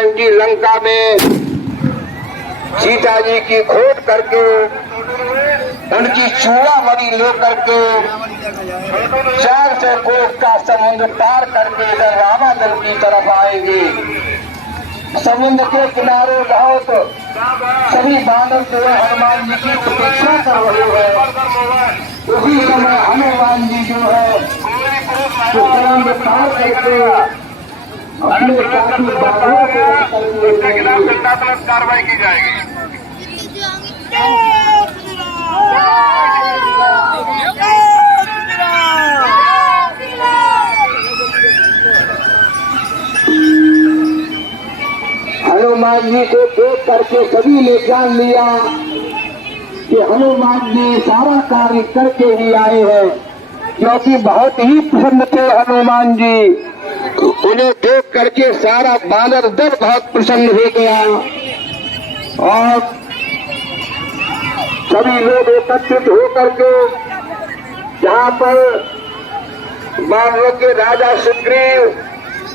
हनुमान जी लंका में सीता जी की खोज करके उनकी चूड़ामणि लेकर के 400 कोस का समुद्र पार करके इधर रामादल की तरफ आएंगे। समुद्र के किनारे बहुत सभी बानर जो है हनुमान जी की प्रतीक्षा कर रहे हैं। उसी समय हनुमान जी जो है समुद्र पार करके अपने साथी बानरों के खिलाफ कार्रवाई की जाएगी। हनुमान जी को देख करके सभी ने जान लिया कि हनुमान जी सारा कार्य करके ही आए हैं, क्योंकि बहुत ही प्रसन्न थे हनुमान जी। उन्हें देख करके सारा बानर दल बहुत प्रसन्न हो गया और सभी लोग एकत्रित होकर के जहाँ पर बानरों के राजा सुग्रीव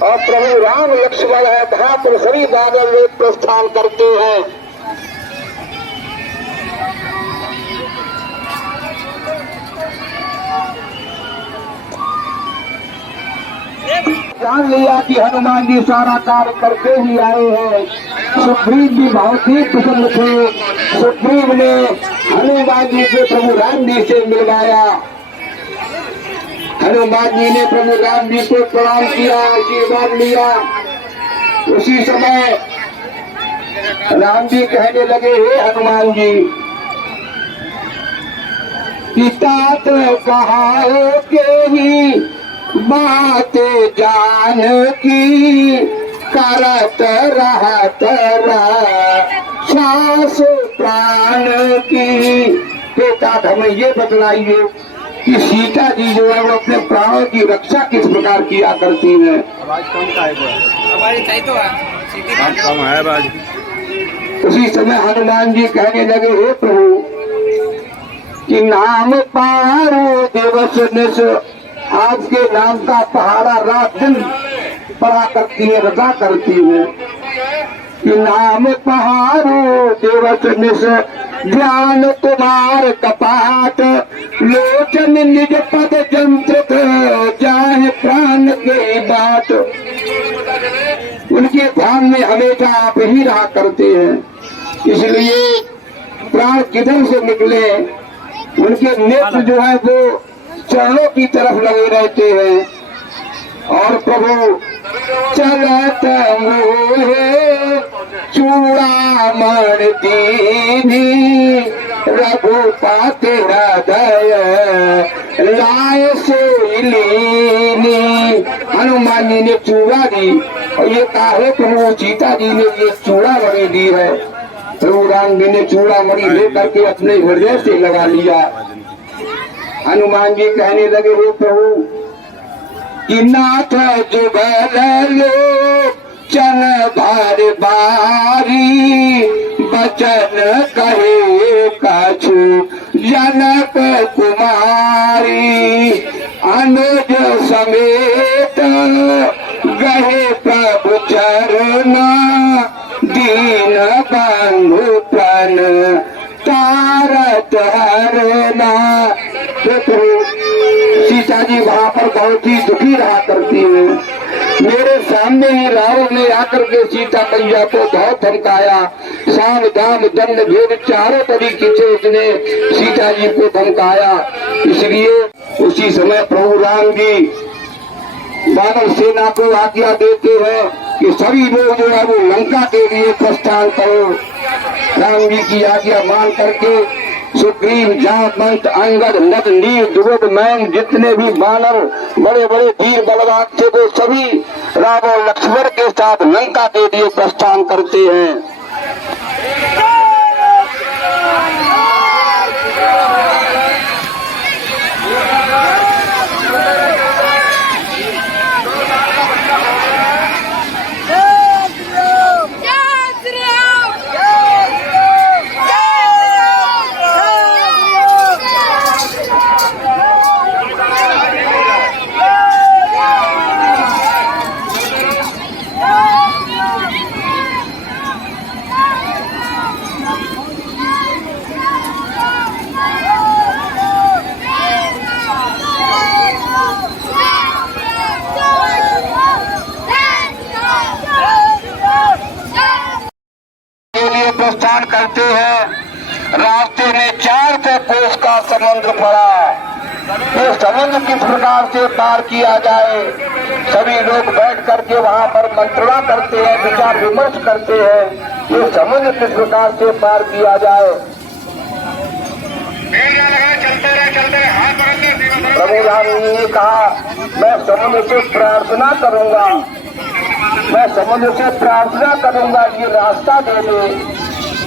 और प्रभु राम लक्ष्मण है, वहां पर सभी बानर लोग प्रस्थान करते हैं। जान लिया कि हनुमान जी सारा कार्य करके ही आए हैं। सुग्रीव भी बहुत ही प्रसन्न थे। सुग्रीव ने हनुमान जी को प्रभु राम जी से मिलवाया। हनुमान जी ने प्रभु राम जी को प्रणाम किया, आशीर्वाद लिया। उसी समय राम जी कहने लगे, हे हनुमान जी, पिता तो कहाओ के ही बात जान की करत रहत सांस प्राण की। पिता हमें ये बतलाइए कि सीता जी जो है वो अपने प्राणों की रक्षा किस प्रकार किया करती है। कम है आवाज। उसी समय हनुमान जी कहने लगे, हे प्रभु, कि नाम पारो दिवस निश, आपके नाम का पहाड़ा रात दिन पड़ा करती है, रजा करती है। कि नाम पहाड़ो दिवस निश, ध्यान तुम्हार कपाट, लोचन निज पद जंत्रित, जाहे प्राण के बाट। उनके ध्यान में हमेशा आप ही रहा करते हैं, इसलिए प्राण किधर से निकले उनके नेत्र जो है वो चरणों की तरफ लगे रहते हैं। और प्रभु चलत मोहे चूड़ामणि दीनी, रघुपति हृदय लाय सोइलीनी। हनुमान जी ने चूड़ा दी और ये कहा है प्रभु सीता जी ने ये चूड़ामणि दी है। प्रभु राम जी ने चूड़ामणि लेकर के अपने हृदय से लगा लिया। हनुमान जी कहने लगे, हे प्रभु, कि नाथ जुगल लो चन भर बारी, बचन कहे कछु जनक कुमारी। अनुज समेत गहे प्रभु चरना, दीन बंधु प्रण तारत हरना। सीता जी वहाँ पर बहुत ही दुखी रहा करती है। मेरे सामने ही रावण ने आकर के सीता मैया को बहुत धमकाया। साम दाम दंड भेद चारों तरीके से उसने सीता जी को धमकाया। इसलिए उसी समय प्रभु राम जी वानर सेना को आज्ञा देते हैं कि सभी लोग जो है वो लंका के लिए प्रस्थान करो। राम जी की आज्ञा मान करके सुग्रीव, जामवंत, अंगद, नद, नील, द्रुपद, मैन, जितने भी बानर बड़े बड़े वीर बलवान थे वो सभी राम और लक्ष्मण के साथ लंका के लिए प्रस्थान करते हैं। प्रमाण करते हैं। रास्ते में 400 कोस का समुद्र पड़ा, ये समुद्र किस प्रकार से पार किया जाए। सभी लोग बैठ करके वहाँ पर मंत्रणा करते हैं, विचार विमर्श करते हैं, ये समुद्र किस प्रकार से पार किया जाए। प्रभु राम ने कहा, मैं समुद्र से प्रार्थना करूंगा, मैं समुद्र से प्रार्थना करूंगा ये रास्ता दे दे।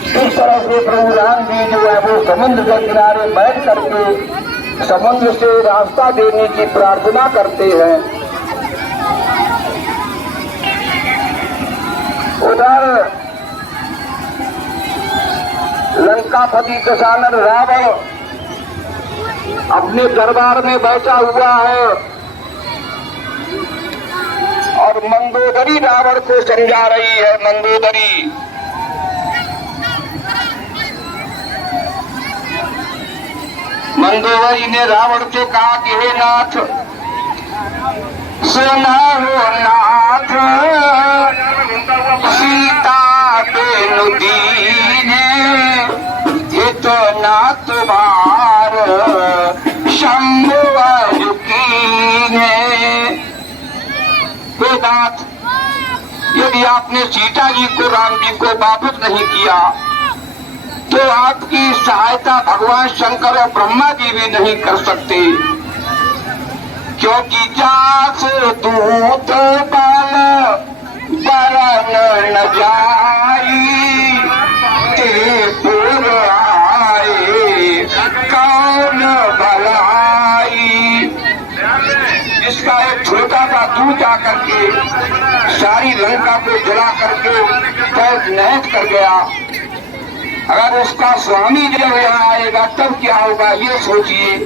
इस तरह से प्रभु राम जी जो है वो समुद्र के किनारे बैठ करके समुद्र से रास्ता देने की प्रार्थना करते हैं। उधर लंकापति दशानन रावण अपने दरबार में बैठा हुआ है और मंदोदरी रावण को समझा रही है। मंदोदरी ने रावण से कहा कि हे नाथ, सुना हो नाथ, सीता बेनु दीने हित नाथ बार शंभु कीने। नाथ, यदि आपने सीता जी को, राम जी को वापस नहीं किया तो आपकी सहायता भगवान शंकर और ब्रह्मा जी भी नहीं कर सकते, क्योंकि जास दूत बाल बरन न जाई, ते पुर आए कौन भलाई। जिसका एक छोटा सा दूत आकर के सारी लंका को जला करके तहस नहस कर गया, अगर उसका स्वामी जब यहाँ आएगा तब क्या होगा, ये सोचिए।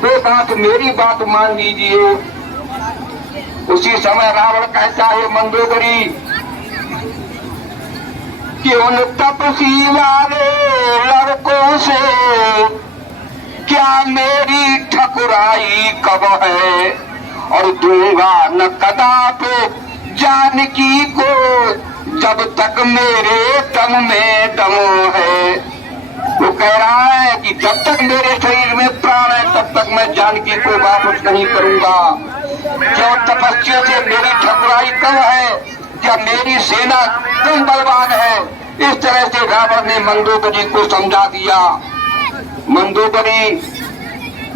वो बात, मेरी बात मान लीजिए। उसी समय रावण कहता है मंदोदरी कि उन तपसी वाले लड़कों से क्या मेरी ठकुराई कब है, और दूंगा न कदापि जानकी को जब तक मेरे दम में दम है। वो कह रहा है कि जब तक मेरे शरीर में प्राण है तब तक मैं जानकी को वापस नहीं करूंगा। क्यों तपस्या से मेरी ठकुराई कब है, क्या मेरी सेना तुम बलवान है। इस तरह से रावण ने मंदोदरी को समझा दिया। मंदोदरी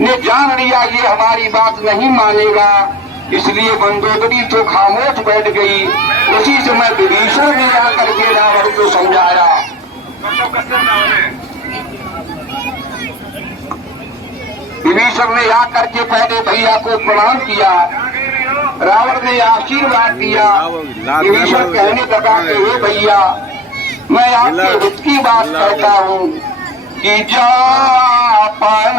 ने जान लिया ये हमारी बात नहीं मानेगा, इसलिए मंदोदरी तो खामोश बैठ गई। उसी समय विभीषण ने आकर के रावण को समझाया। विभीषण ने आकर के पहले भैया को प्रणाम किया, रावण ने आशीर्वाद दिया। विभीषण कहने लगा कि हे भैया, मैं आपके हित की बात कहता हूँ कि जापन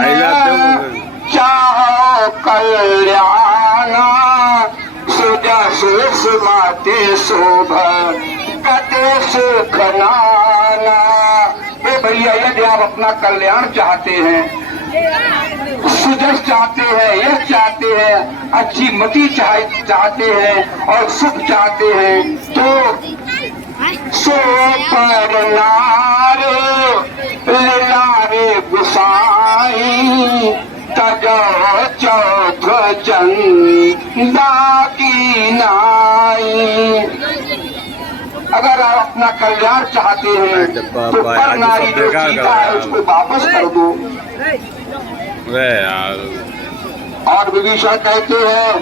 चाहो कल्याण सुजस माते शोभ कते सुख नाना। भैया, यदि आप अपना कल्याण चाहते हैं, सुजस चाहते हैं, यश चाहते हैं, अच्छी मति चाहते हैं और सुख चाहते हैं, तो सो पर नार लारे गुसाई तजो चौथ चंदा की नाई। अगर आप अपना कल्याण चाहते हैं तो पर नारी जो सीता है उसको वापस कर दो। और विभीषण कहते हैं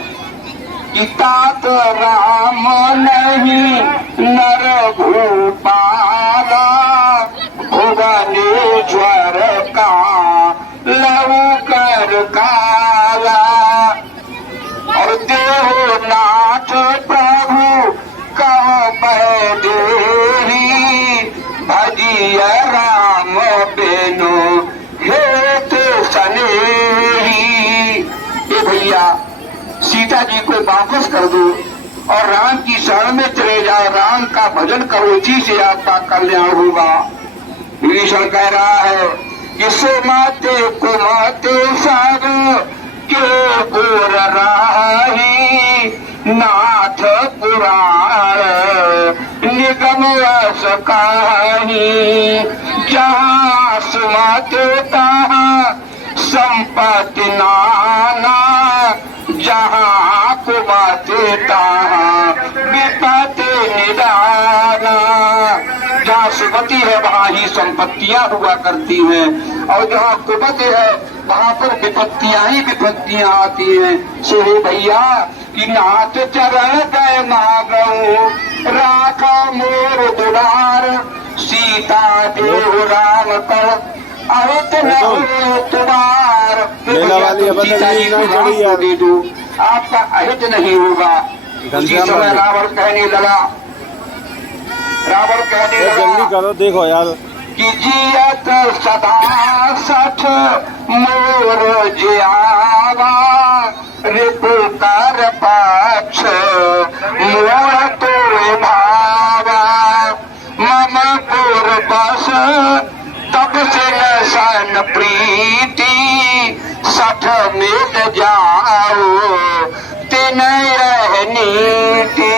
कि तात राम नहीं नर भूपाला भुवनेश्वर का लहू कर काला। और देहो नाथ प्रभु कहो बैदेही भजिया राम बेनो हेत सनेही। ये भैया, सीता जी को वापस कर दो और राम की शरण में चले जाओ, राम का भजन करो, इसी से आपका कल्याण होगा। विभीषण कह रहा है कि सो माते कुमाते सब के गोर राही नाथ पुराण निगम दास काही जहाँ सुमाते तहाँ संपत्ति नाना जहाँ कुमाते तहाँ विपत्ति निदाना। जहाँ सुमति है वहाँ ही संपत्तियां हुआ करती हैं और जहाँ कुमत है वहाँ पर विपत्तियां ही विपत्तियां आती हैं। सो भैया कि नाथ चरण गए मागऊ राखा मोर दुलार सीता देव राम कर अहित न हो तुम्हार। दे दो आपका अहित नहीं होगा। उसी समय रावण कहने लगा जल्दी करो देखो यार कि जियत सदा सठ मोर जियावा रिपु कर पाछ मोर तो भावा मम पुर बस तब से सन प्रीति सठ मिल जाओ तिन यह नीति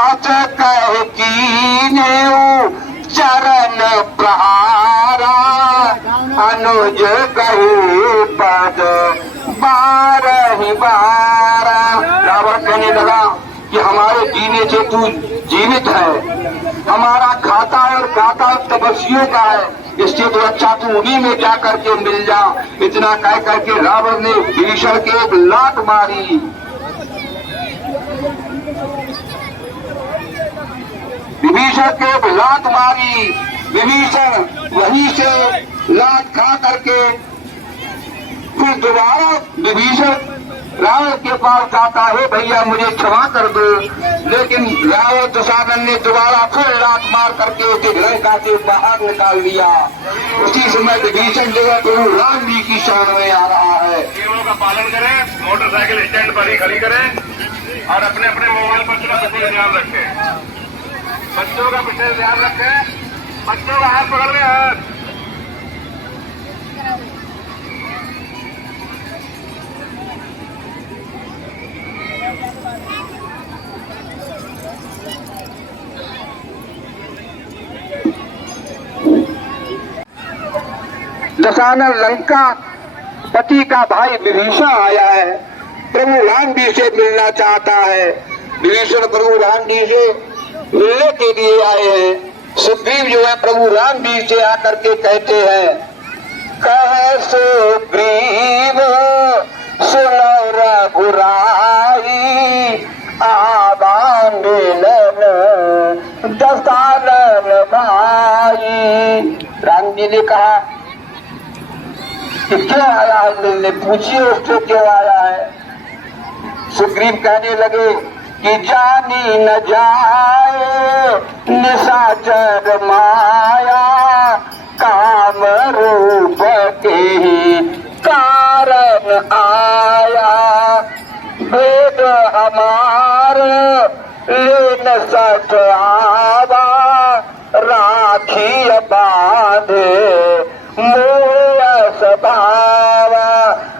अथ कह कीन्यू चरण प्रहारा अनुज कहू पद बारह बारा। रावण कहने लगा कि हमारे जीने से तू जीवित है, हमारा खाता और गाता तपस्वियों का है, इससे तो अच्छा तू उन्हीं में जा करके मिल जा। इतना कह करके रावण ने विभीषण के एक लात मारी। विभीषण के एक लात मारी। विभीषण वहीं से लात खा करके फिर दोबारा विभीषण रावण के पास जाता है, भैया मुझे क्षमा कर दो। लेकिन रावण दुशासन ने दोबारा फिर लात मार करके उसे लंका से बाहर निकाल दिया। उसी समय विभीषण जो है प्रभु राम जी की शरण में आ रहा है। नियमों का पालन करें, मोटरसाइकिल स्टैंड पर ही खड़ी करें और अपने अपने मोबाइल पर विशेष ध्यान रखें। बच्चों का विशेष ध्यान रखें। बच्चों का हाथ पकड़ ले हाथ। दशानन लंका पति का भाई विभीषण आया है, प्रभु राम जी से मिलना चाहता है। विभीषण प्रभु राम जी से मिलने के लिए आए हैं। सुग्रीव जो है प्रभु राम जी से आकर के कहते हैं, कह सुग्रीव सुनो रघुराई आवा मिलन दशानन भाई। राम जी ने कहा कि क्यों आया है मिलने, पूछिए उससे क्यों आया है। सुग्रीव कहने लगे कि जानी न जाए निशाचर माया काम रूप के ही कारण आया। वेद हमार लेन सठ आवा राखी बांधे मोह सभावा।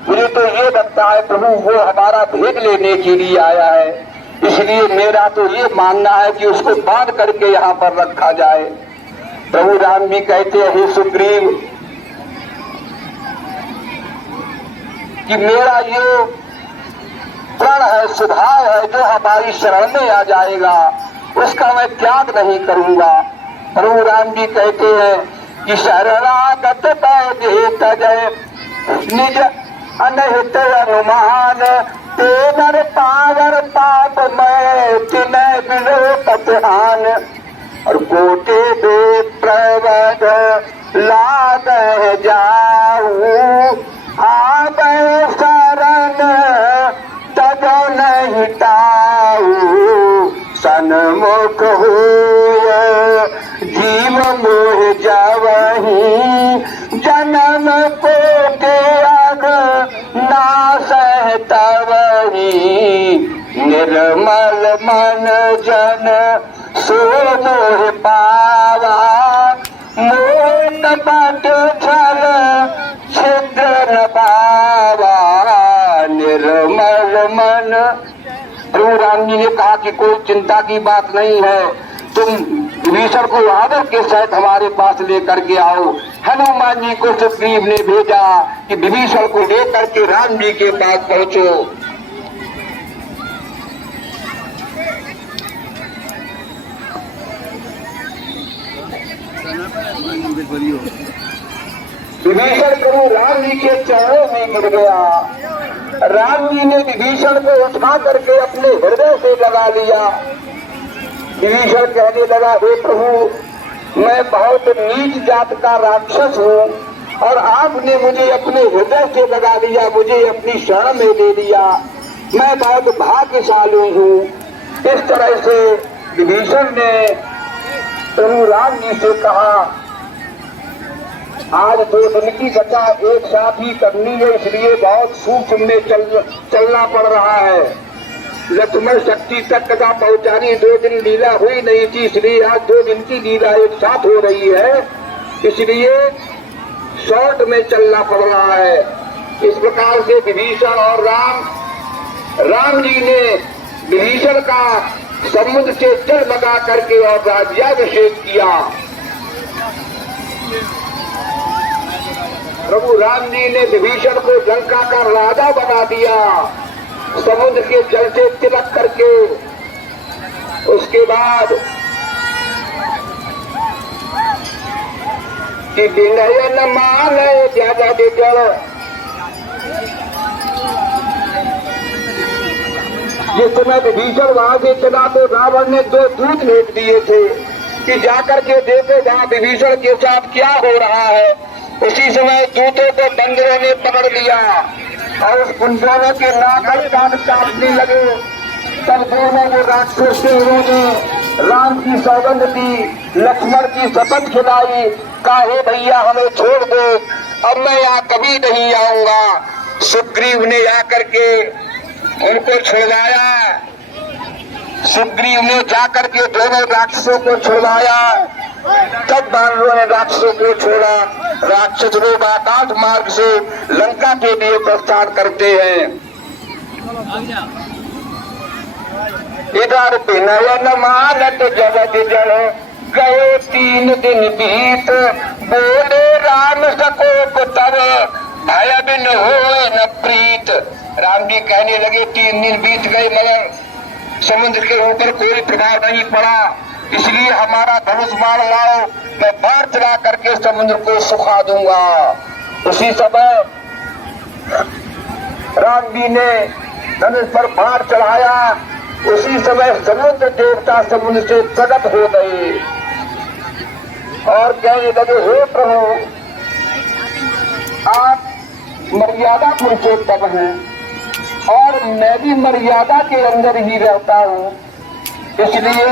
मुझे तो ये लगता है प्रभु वो हमारा भेद लेने के लिए आया है, इसलिए मेरा तो ये मानना है कि उसको बांध करके यहाँ पर रखा जाए। प्रभु राम जी कहते हैं, हे सुग्रीव कि मेरा ये प्रण है, स्वभाव है, जो हमारी शरण में आ जाएगा उसका मैं त्याग नहीं करूंगा। प्रभु राम जी कहते हैं कि शरणागत जय निज अनहित अनुमान तेवर पावर पाप मैं तिनय विलोपतहान। और कोटे दे प्रवध लाग जाऊ आग शरण तब नहीं ताऊ। सन्मुख हुए जीव मोह जावही जन्म को त्याग नाश तवही। निर्मल मन जन सो मोह पावा मोट बट छल छिद्र न पावा। निर्मल मन। प्रभु राम जी ने कहा कि कोई चिंता की बात नहीं है, तुम विभीषण को आदर के साथ हमारे पास लेकर के आओ। हनुमान जी को सुग्रीव ने भेजा कि विभीषण को लेकर के राम जी के पास पहुंचो। विभीषण प्रभु राम जी के चरणों में गिर गया। राम जी ने विभीषण को उठा करके अपने हृदय से लगा लिया। विभीषण कहने लगा, हे प्रभु, मैं बहुत नीच जात का राक्षस हूँ और आपने मुझे अपने हृदय से लगा लिया, मुझे अपनी शरण में ले लिया। मैं बहुत भाग्यशाली हूँ। इस तरह से विभीषण ने प्रभु राम जी से कहा, आज 2 दिन की कथा एक साथ ही करनी है, इसलिए बहुत सूक्ष्म में चलना पड़ रहा है। लक्ष्मण शक्ति तक कथा पहुंचानी, 2 दिन लीला हुई नहीं थी, इसलिए आज 2 दिन की लीला एक साथ हो रही है, इसलिए शॉर्ट में चलना पड़ रहा है। इस प्रकार से विभीषण और राम जी ने विभीषण का समुद्र से जल लगा करके और राज्याभिषेक किया। प्रभु राम जी ने विभीषण को लंका का राजा बना दिया, समुद्र के जल से तिलक करके। उसके बाद कि विनय न माने ज्यादा जल, जिस समय विभीषण वहां से चला तो रावण ने 2 दूत भेज दिए थे कि जाकर के देखो वहां विभीषण के साथ क्या हो रहा है। उसी समय दूतों को बंदरों ने पकड़ लिया और उस बंदरों के नाक कान काटने लगे। तब दोनों को राक्षस से उन्होंने राम की सौगंध दी, लक्ष्मण की शपथ खिलाई, कहा भैया हमें छोड़ दो, अब मैं यहाँ कभी नहीं आऊंगा। सुग्रीव ने आकर के उनको छुड़वाया। सुग्रीव ने जाकर के दोनों राक्षसों को छुड़वाया। तब बानरों ने राक्षसों को छोड़ा। राक्षस लोग आकाश मार्ग से लंका के लिए प्रस्थान करते हैं। इधर विनय मानत जगत जल, गए 3 दिन बीत, बोले राम सको पुतर, भय बिन होए न प्रीत। राम जी कहने लगे 3 दिन बीत गए मगर समुद्र के ऊपर कोई प्रभाव नहीं पड़ा, इसलिए हमारा धनुष बाण लाओ, मैं बाढ़ चला करके समुद्र को सुखा दूंगा। उसी समय राम जी ने धनुष पर बाढ़ चढ़ाया। उसी समय समुद्र देवता समुद्र से प्रकट हो गए और कहने लगे, हे प्रभु, आप मर्यादा पुरुषोत्तम हैं और मैं भी मर्यादा के अंदर ही रहता हूँ, इसलिए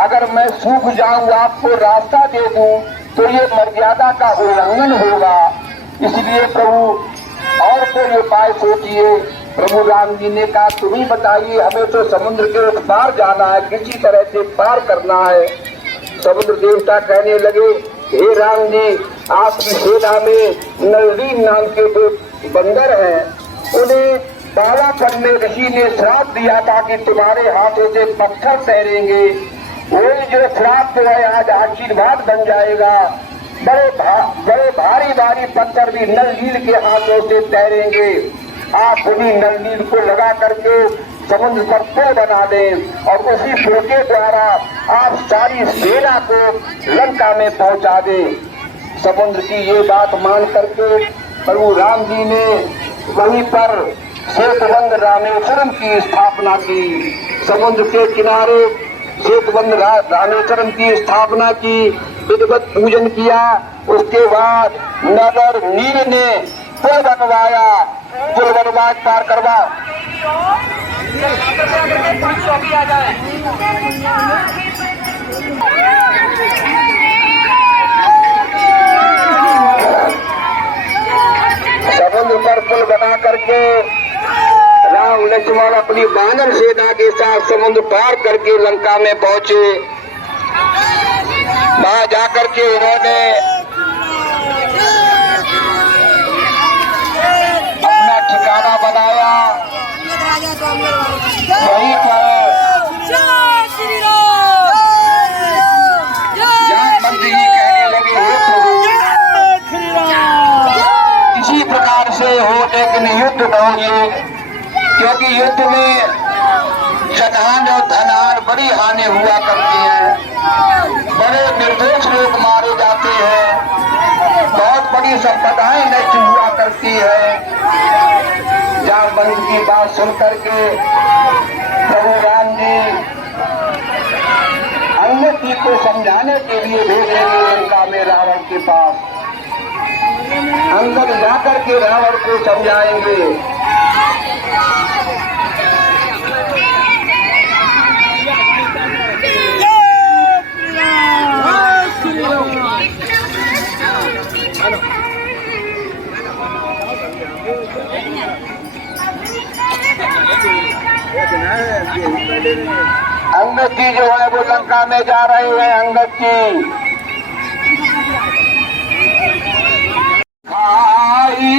अगर मैं सूख जाऊं, आपको रास्ता दे दूं, तो ये मर्यादा का उल्लंघन होगा। इसलिए प्रभु और कोई उपाय सोचिए। प्रभु राम जी ने कहा, तुम ही बताइए, हमें तो समुद्र के उस पार जाना है, किसी तरह से पार करना है। समुद्र देवता कहने लगे, हे राम जी, आपकी सेना में नलदीन नाम के 2 बंदर हैं, उन्हें बालापन में ऋषि ने श्राप दिया था कि तुम्हारे हाथों से पत्थर तैरेंगे। वही जो श्राप है आज आशीर्वाद बन जाएगा। बड़े भारी भारी पत्थर भी नलनील के हाथों से तैरेंगे। आप उन्हीं नलनील को लगा करके समुद्र पर पुल बना दें और उसी पुल के द्वारा आप सारी सेना को लंका में पहुंचा दें। समुद्र की ये बात मान करके प्रभु राम जी ने वहीं पर सेतुबंध रामेश्वरम की स्थापना की। समुद्र के किनारे सेतुबंध रामेश्वरम की स्थापना की, विधिवत पूजन किया। उसके बाद नगर नील ने पुल बनवाया, पुल बनवा पार करवा। समुद्र पर पुल बना करके राम लक्ष्मण अपनी वानर सेना के साथ समुद्र पार करके लंका में पहुंचे। वहां जाकर के उन्होंने अपना ठिकाना बनाया। वहीं पर रहोगे, क्योंकि युद्ध में जनहानि और धनहानि बड़ी हानि हुआ करती है, बड़े निर्दोष लोग मारे जाते हैं, बहुत बड़ी संपदाएं नष्ट हुआ करती है। जामवंत की बात सुन करके प्रभु राम जी अंगद जी को समझाने के लिए भेजेंगे लंका में रावण के पास। अंगद जाकर के रावण को समझाएंगे। अंगद जी जो है वो लंका में जा रहे हैं। अंगद जी खाई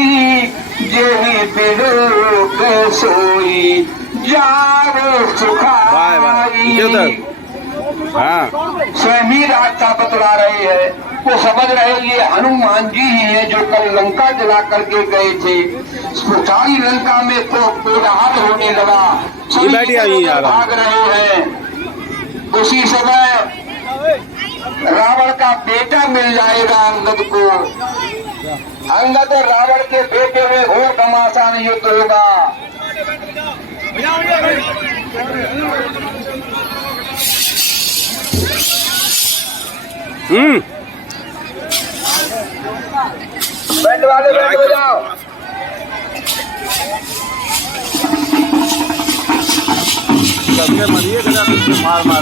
जेही बिलो के सोई जावे सुखाई। हाँ, स्वयं ही रास्ता बतला रहे हैं। वो समझ रहे ये हनुमान जी ही है जो कल लंका जला करके गए थे। सारी लंका में तो कोलाहल होने लगा, सभी भाग रहे हैं। उसी समय रावण का बेटा मिल जाएगा अंगद को। अंगद और रावण के बेटे में घोर घमासान युद्ध होगा। बैठ वाले बैठ हो जाओ। सबसे मरिए मार मार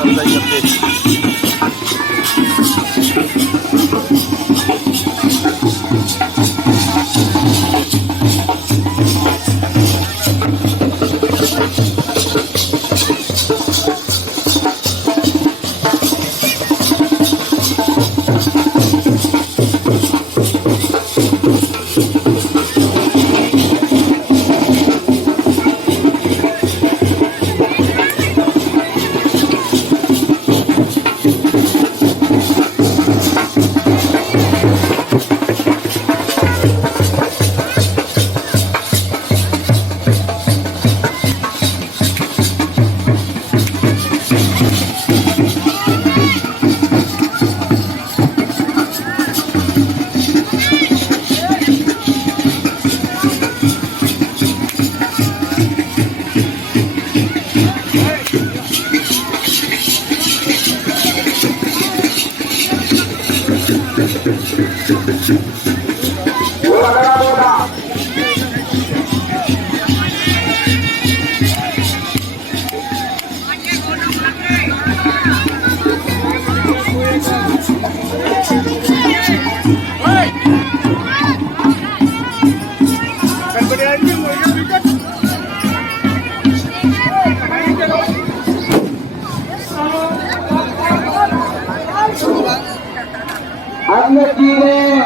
अंगद जी ने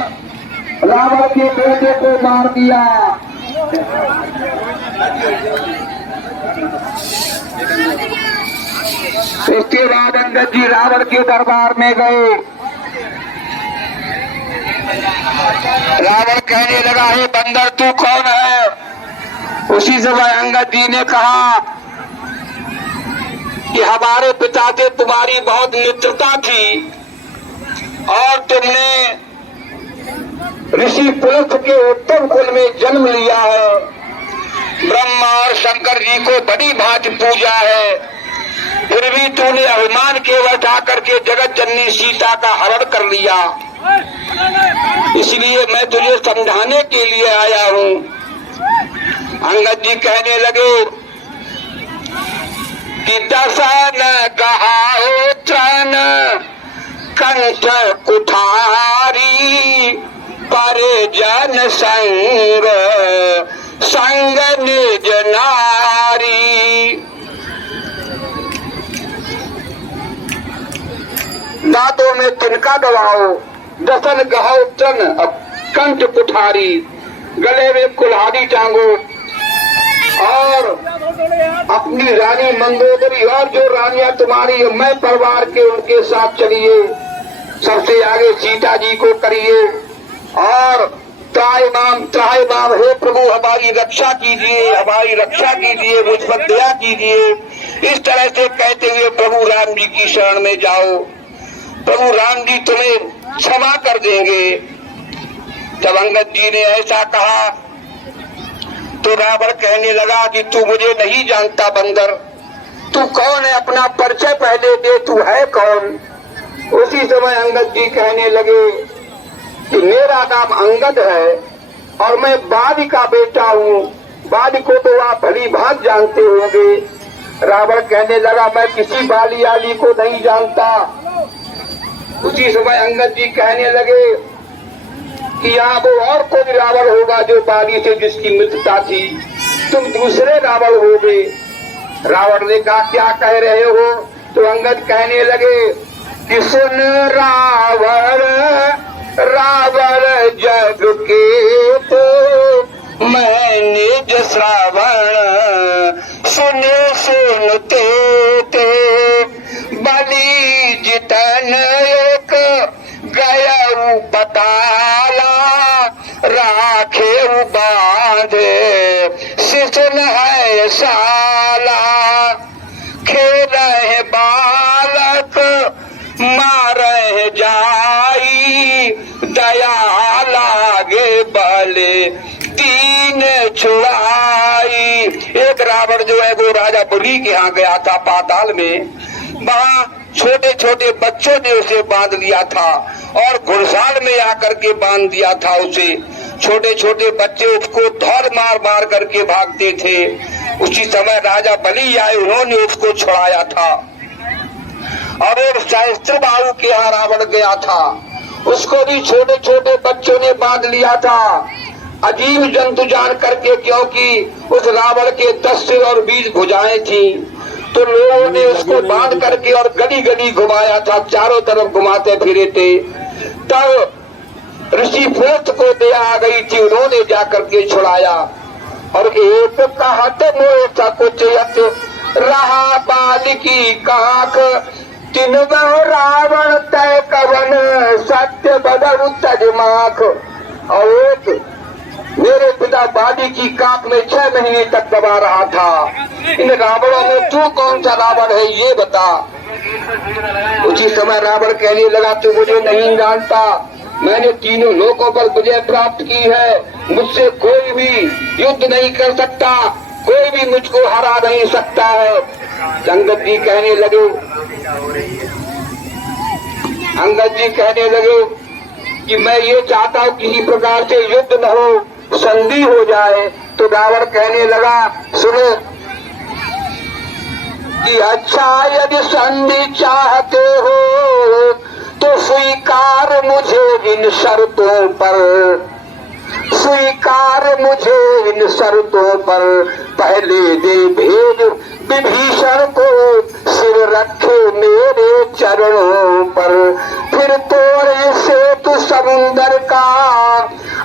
रावण के बेटे को मार दिया। उसके बाद अंगद जी रावण के दरबार में गए। रावण कहने लगा, हे बंदर तू कौन है? उसी समय अंगद जी ने कहा कि हमारे पिता से तुम्हारी बहुत मित्रता थी और तुमने ऋषि पुलक के उत्तम कुल में जन्म लिया है। ब्रह्मा और शंकर जी को बड़ी भांति पूजा है, फिर भी तूने अभिमान के उठा करके जगत जननी सीता का हरण कर लिया। इसलिए मैं तुझे समझाने के लिए आया हूँ। अंगद जी कहने लगे कि दसन कहा त्रन कंठ कुठारी पर जन संग संग निज नारी। दांतों में तिनका दबाओ, दसन गहो त्रन कंठ कुठारी, गले में कुल्हाड़ी टांगो और अपनी रानी मंदोदरी और जो रानियां तुम्हारी मैं परिवार के उनके साथ चलिए। सबसे आगे सीता जी को करिए और त्राहिमाम, हे प्रभु हमारी रक्षा कीजिए, मुझ पर दया कीजिए। इस तरह से कहते हुए प्रभु राम जी की शरण में जाओ, प्रभु राम जी तुम्हें क्षमा कर देंगे। जब अंगद जी ने ऐसा कहा तो रावण कहने लगा कि तू मुझे नहीं जानता बंदर, तू कौन है, अपना परिचय पहले दे, तू है कौन। उसी समय अंगद जी कहने लगे कि मेरा नाम अंगद है और मैं बाली का बेटा हूँ। बाली को तो आप भली भांति जानते होंगे। रावण कहने लगा मैं किसी बाली आली को नहीं जानता। उसी समय अंगद जी कहने लगे कि यहाँ वो और कोई रावण होगा जो बाली से जिसकी मित्रता थी, तुम दूसरे रावण होगे। रावण ने कहा क्या कह रहे हो? तो अंगद कहने लगे कि सुन रावण जग के तो मैंने जो श्रावण सुने सुनते थे, बलि जितन एक गया बताला, राखे बांधे सिसन है साला, खेल है बालक मारे जाई, दया लागे बले तीन छुड़ाई। एक रावण जो है वो राजा बलि के यहाँ गया था पाताल में, वहाँ छोटे छोटे बच्चों ने उसे बांध लिया था और घुड़साल में आकर के बांध दिया था उसे। छोटे छोटे बच्चे उसको धौल मार मार करके भागते थे। उसी समय राजा बलि आए, उन्होंने उसको छुड़ाया था। और एक सहस्त्र बाहु के यहाँ रावण गया था, उसको भी छोटे छोटे बच्चों ने बांध लिया था, अजीब जंतु जान करके, क्योंकि उस रावण के 10 सिर और 20 भुजाएं थी। तो लोगों ने उसको बांध करके और गली गली घुमाया था, चारों तरफ घुमाते फिरे थे। तब ऋषि पुलस्त को दया आ गई थी, उन्होंने जाकर के छुड़ाया। और एक कहत मोह सकुचयत रहा बालिकी काख, तीन रावण तय कवन सत्य बदल तजमाख। और एक मेरे पिता बाली की काख में 6 महीने तक दबा रहा था। इन रावणों में तू कौन सा रावण है ये बता। उसी समय रावण कहने लगा तू मुझे नहीं जानता, मैंने तीनों लोकों पर विजय प्राप्त की है, मुझसे कोई भी युद्ध नहीं कर सकता, कोई भी मुझको हरा नहीं सकता है। अंगद जी कहने लगे कि मैं ये चाहता हूँ किसी प्रकार से युद्ध न हो, संधि हो जाए। तो रावण कहने लगा सुनो कि अच्छा यदि संधि चाहते हो तो स्वीकार मुझे इन शर्तों पर, स्वीकार मुझे इन शर्तों पर, पहले दे भेज विभीषण को, सिर रखे मेरे चरणों पर, फिर तोड़े सेतु समुंदर का,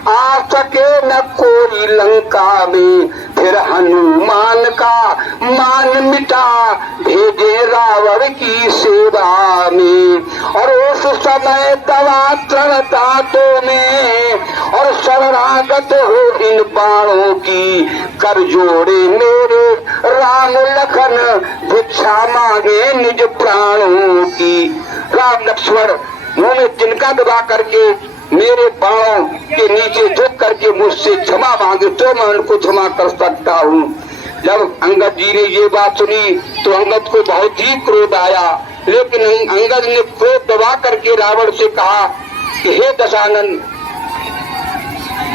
आ सके न कोई लंका में, फिर हनुमान का मान मिटा भेजे रावण की सेवा में। और उस समय दवा तरण दांतों में और शरणागत हो इन बाणों की, कर जोड़े मेरे राम लखन भिक्षा मांगे निज प्राणों की। राम लक्ष्मण मुंह में तिनका दबा करके मेरे बाणों के नीचे झुक करके मुझसे क्षमा मांगे तो मैं उनको क्षमा कर सकता हूँ। जब अंगद जी ने ये बात सुनी तो अंगद को बहुत ही क्रोध आया, लेकिन अंगद ने क्रोध दबा करके रावण से कहा कि हे दशानन,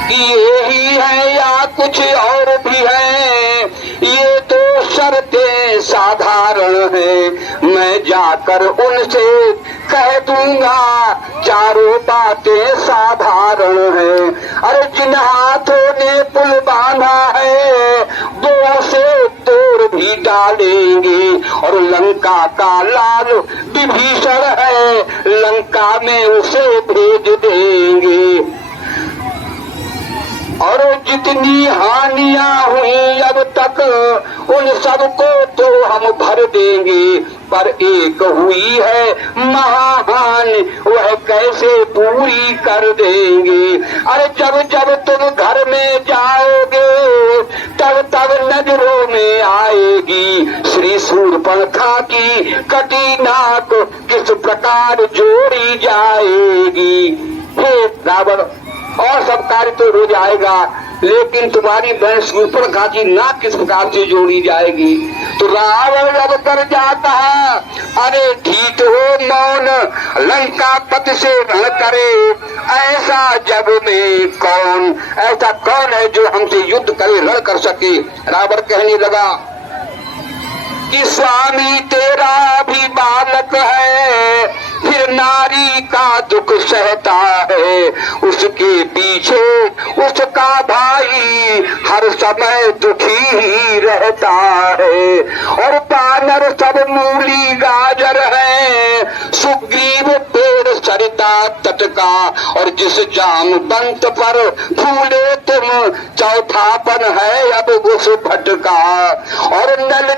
कि यही है या कुछ और भी है, ये तो शर्तें साधारण है, मैं जाकर उनसे कह दूंगा चारों बातें साधारण है। अरे जिन हाथों ने पुल बांधा है वो से तोड़ भी डालेंगे, और लंका का लाल विभीषण है, लंका में उसे भेज देंगे। और जितनी हानियां हुई अब तक उन सबको तो हम भर देंगे, पर एक हुई है महान, वह कैसे पूरी कर देंगे। अरे जब जब तुम घर में जाओगे तब तब नजरों में आएगी श्री शूर्पणखा की कटी नाक किस प्रकार जोड़ी जाएगी। हे रावण, और सब कार्य तो हो जाएगा, लेकिन तुम्हारी बहन शूर्पणखा की नाक किस प्रकार से जोड़ी जाएगी। तो रावण जब कर जाता है, अरे ठीक हो मौन, लंका पति से रण करे, ऐसा जग में कौन, ऐसा कौन है जो हमसे युद्ध करे, रण कर सके। रावण कहने लगा कि स्वामी तेरा भी बालक है, फिर नारी का दुख सहता है, उसके पीछे उसका भाई हर समय दुखी ही रहता है। और बानर सब मूली गाजर है, सुग्रीव पेड़ सरिता तट का, और जिस जामवंत पर फूले तुम चौथापन है अब उस भटका। और नल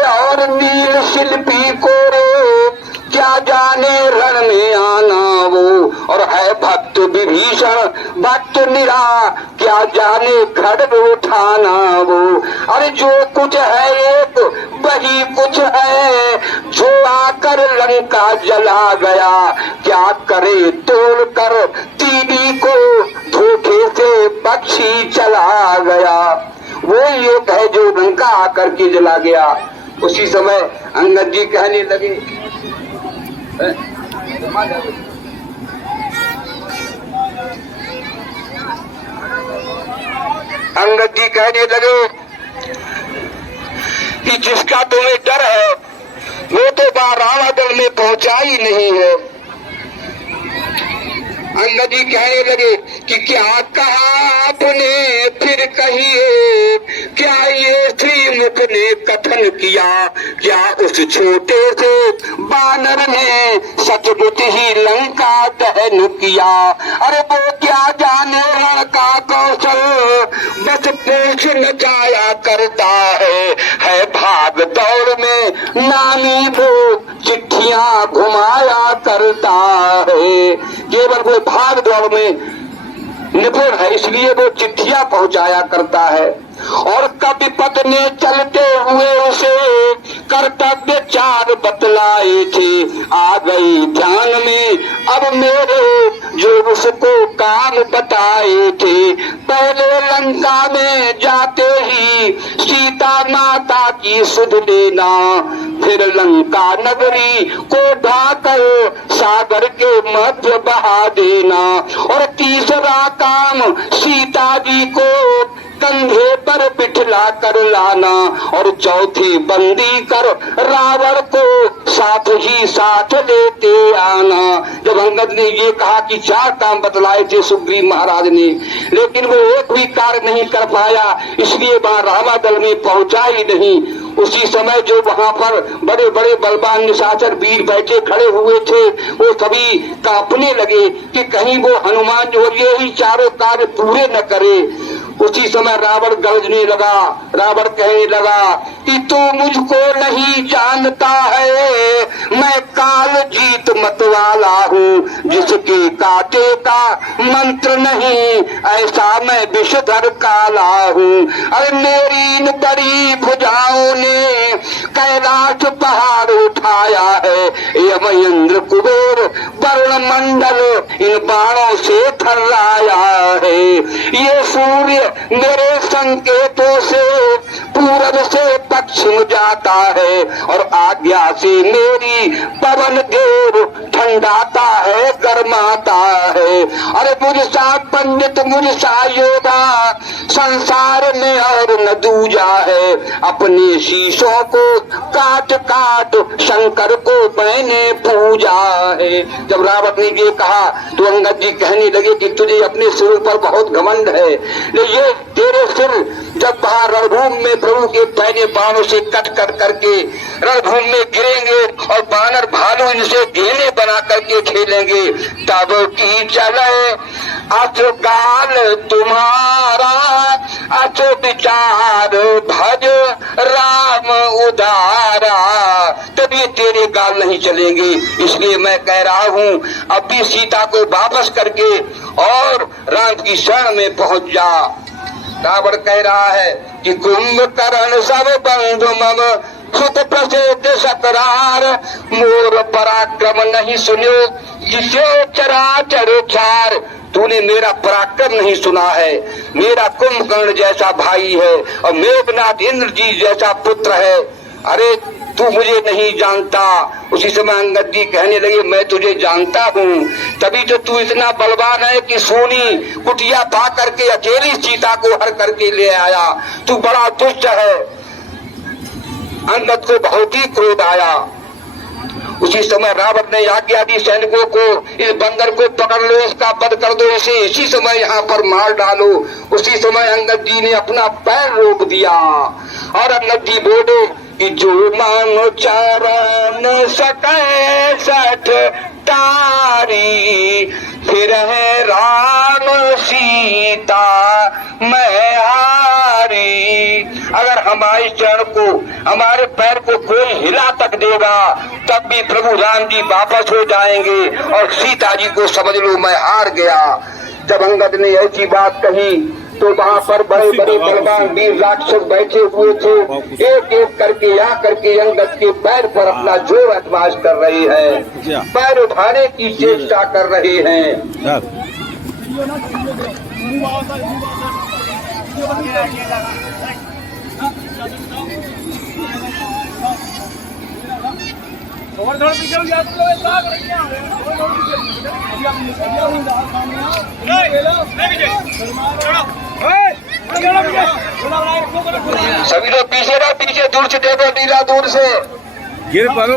और नील शिल्पी को क्या जाने रण में आना वो, और है भक्त विभीषण भक्त निरा, क्या जाने खड्ग उठाना वो। अरे जो कुछ है एक वही कुछ है, जो आकर लंका जला गया, क्या करे तोड़ कर तीनी को धोखे से पक्षी चला गया। वो एक है जो लंका आकर के जला गया। उसी समय अंगद जी कहने लगे, अंगद जी कहने लगे कि जिसका तुम्हें डर है वो तो रावण में पहुंचा ही नहीं है। अंगद जी कहने लगे कि क्या कहा आपने फिर कहिए, क्या ये श्रीमुख ने कथन किया, क्या उस छोटे से बानर ने सचमुच ही लंका दहन किया। अरे वो क्या जाने रण का कौशल, बस पूछ न जाया करता है भाग दौड़ में नामी वो चिट्ठियां घुमाया करता है। केवल वो भाग दौड़ में निपुण है, इसलिए वो चिट्ठियां पहुंचाया करता है। और कपिपत ने चलते हुए उसे कर्तव्य चार बतलाए थे, आ गई ध्यान में अब मेरे जो उसको काम बताए थे। पहले लंका में जाते ही सीता माता की सुध लेना, फिर लंका नगरी को ढाकर सागर के मध्य बहा देना, और तीसरा काम सीता जी को कंधे पर बिठला कर लाना, और चौथी बंदी कर रावण को साथ ही साथ लेते आना। जब अंगद ने ये कहा कि चार काम बतलाए थे सुग्रीव महाराज ने, लेकिन वो एक भी कार्य नहीं कर पाया, इसलिए वहां रावण दल में पहुंचा ही नहीं। उसी समय जो वहां पर बड़े बड़े बलवान निशाचर वीर बैठे खड़े हुए थे, वो सभी कांपने लगे कि कहीं वो हनुमान जो ये ही चारों कार्य पूरे न करे। उसी समय रावण गरजने लगा, रावण कहने लगा कि तू मुझको नहीं जानता है, मैं काल जीत मत वाला हूँ, जिसके काटे का मंत्र नहीं ऐसा मैं विषधर काला हूँ। अरे मेरी इन बड़ी भुजाओं ने कैलाश पहाड़ उठाया है, यम इंद्र कुबेर वरुण मंडल इन बाणों से थर्राया है। ये सूर्य मेरे संकेतों से पूरब से पश्चिम जाता है, और आज्ञा से मेरी पवन देव ठंडाता है गर्माता है। अरे मुझ सा पंडित मुझ सा योधा संसार में और न दूजा है, अपने शीशों को काट काट शंकर को मैंने पूजा है। जब रावण ने ये कहा तो अंगद जी कहने लगे कि तुझे अपने सिर पर बहुत घमंड है, ये तेरे सिर जब वहां रणभूमि में प्रभु के पहने बाणों से कट कर करके रणभूमि में गिरेंगे और बानर भालू इनसे घेरे बना करके खेलेंगे, तब की चले अचगाल तुम्हारा अच विचार भज राम उदारा। गाल नहीं चलेंगे। इसलिए मैं कह रहा हूँ अब भी सीता को वापस करके और राम की शरण में पहुंच जा। रावण कह रहा है कि कुंभकर्ण सब बंधु मम सुत प्रसिद्ध सकरार, मोर पराक्रम नहीं सुनो जिसे चराचर चार। तूने मेरा पराक्रम नहीं सुना है, मेरा कुंभकर्ण जैसा भाई है और मेघनाथ इंद्रजीत जैसा पुत्र है। अरे तू मुझे नहीं जानता। उसी समय अंगद जी कहने लगे मैं तुझे जानता हूँ, तभी तो तू इतना बलवान है कि सोनी कुटिया पा करके अकेली सीता को हर करके ले आया। तू बड़ा दुष्ट है। अंगद को बहुत ही क्रोध आया। उसी समय रावण ने आज्ञा दी सैनिकों को इस बंदर को पकड़ लो, इसका वध कर दो, इसे इसी समय यहाँ पर मार डालो। उसी समय अंगद जी ने अपना पैर रोक दिया और अंगद जी बोले कि जो मानो चरण सके सठ तारी, फिर है राम सीता मैं हारी। अगर हमारे चरण को, हमारे पैर को कोई हिला तक देगा तब भी प्रभु राम जी वापस हो जाएंगे और सीता जी को समझ लो मैं हार गया। जब अंगद ने ऐसी बात कही तो वहाँ पर बड़े बड़े बलवान वीर राक्षस बैठे हुए थे। एक एक करके आ करके अंगद के पैर पर अपना जोर आजमाइश कर रहे हैं, पैर उठाने की चेष्टा कर रहे हैं। सभी लोग पीछे रहो, पीछे दूर से देखो, नीला दूर से गिर पारो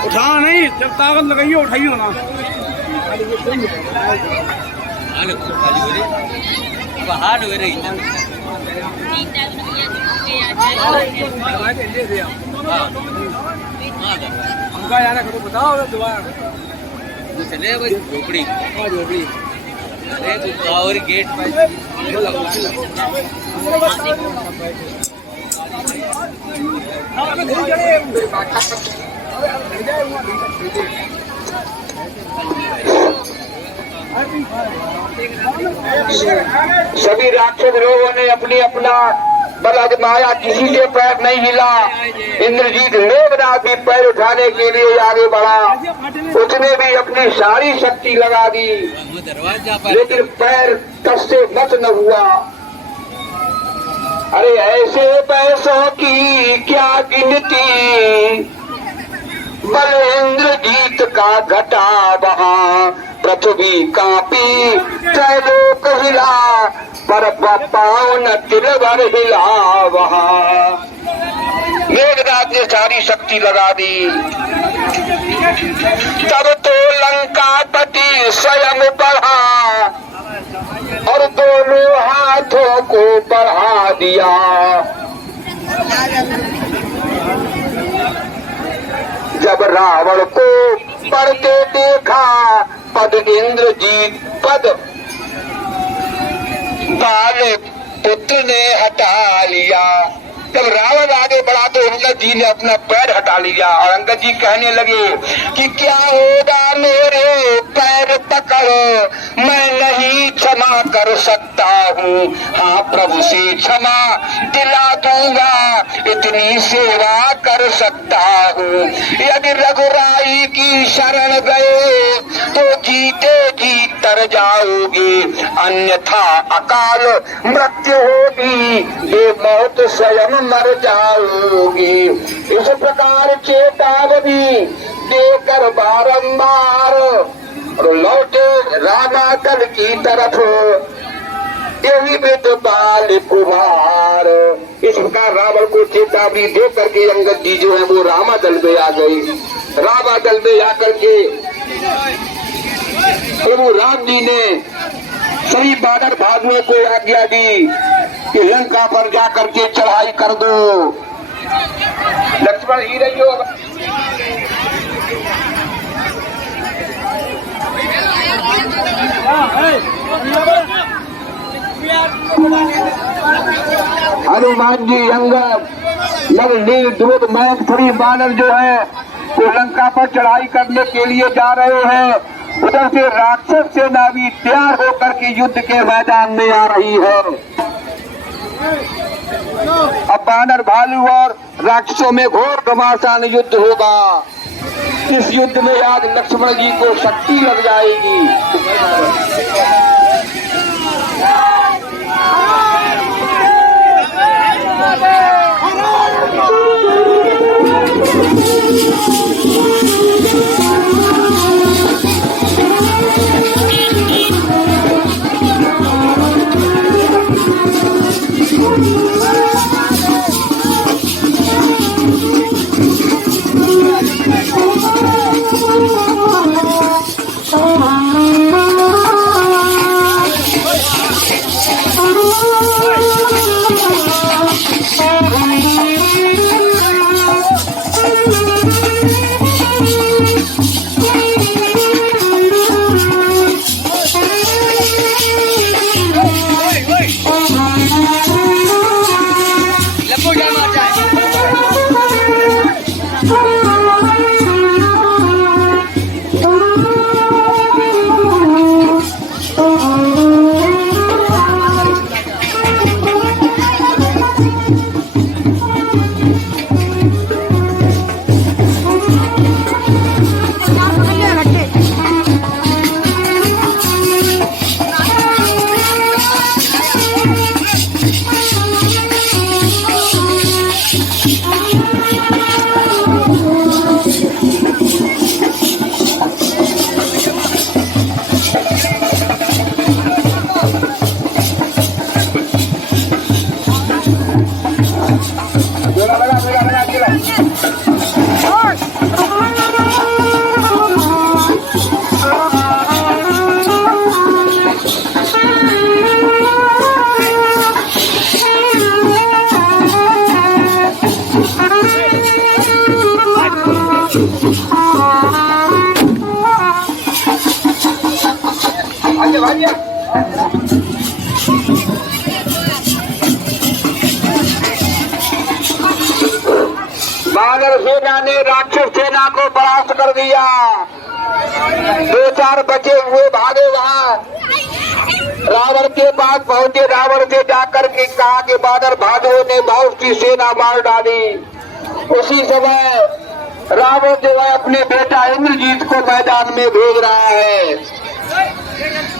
उठा नहीं, जब ताकत लगाइए उठाइए ना। बाहर हो रही बताओ चले भाई झोपड़ी अरे और गेट सभी राक्षस लोगों ने अपनी अपना बल आजमाया, किसी के पैर नहीं हिला। इंद्रजीत मेघनाथ भी पैर उठाने के लिए आगे बढ़ा, उसने भी अपनी सारी शक्ति लगा दी, लेकिन पैर कस से मत न हुआ। अरे ऐसे पैसों की क्या गिनती, बल इंद्रजीत का घटा वहाँ, पृथ्वी कांपी त्रैलोक हिला, पर पाँव न तिलवर हिला वहाँ। मेघनाथ ने सारी शक्ति लगा दी। तब तो लंकापति स्वयं बढ़ा और दोनों हाथों को बढ़ा दिया। जब रावण को बढ़ते देखा पद इंद्रजीत पद, बाल पुत्र ने हटा लिया। जब रावण आगे बढ़ा तो अंगद जी ने अपना पैर हटा लिया और अंगद जी कहने लगे कि क्या होगा मेरे पैर पकड़, मैं नहीं क्षमा कर सकता हूँ। हाँ प्रभु से क्षमा दिला दूंगा, इतनी सेवा कर सकता हूँ। यदि रघुराई की शरण गए तो जीते जी तर जाओगे, अन्यथा अकाल मृत्यु होगी, बेमौत स्वयं मर जाओगी। इस प्रकार चेतावनी देकर बारंबार और लौटे रामाकल की तरफ, यही विद बाल कुमार। इस प्रकार रावण को चेतावनी दे करके अंगद जी जो है वो रामादल में आ गई। रामादल में आकर के प्रभु राम जी ने सभी बानर भाइयों को आज्ञा दी कि लंका पर जाकर के चढ़ाई कर दो। लक्ष्मण ही रहियो। हनुमान जी अंगद नील दूध मैंग थ्री बानर जो है वो लंका पर चढ़ाई करने के लिए जा रहे हैं। उधर से राक्षस सेना भी तैयार होकर के युद्ध के मैदान में आ रही है। अब बानर भालू और राक्षसों में घोर घमासान युद्ध होगा। इस युद्ध में आज लक्ष्मण जी को शक्ति लग जाएगी। बानर सेना ने राक्षस सेना को परास्त कर दिया। दो चार बचे हुए भागे वहां रावण के पास पहुंचे। रावण से जाकर के कहा कि बानर भालुओं ने बहुत सी सेना मार डाली। उसी समय रावण जो है अपने बेटा इंद्रजीत को मैदान में भेज रहा है।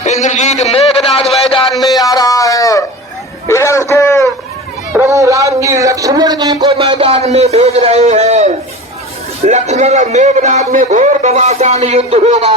इंद्रजीत मेघनाद मैदान में आ रहा है। इधर से प्रभु राम जी लक्ष्मण जी को मैदान में भेज रहे हैं। लक्ष्मण और मेघनाद में घोर घमासान युद्ध होगा।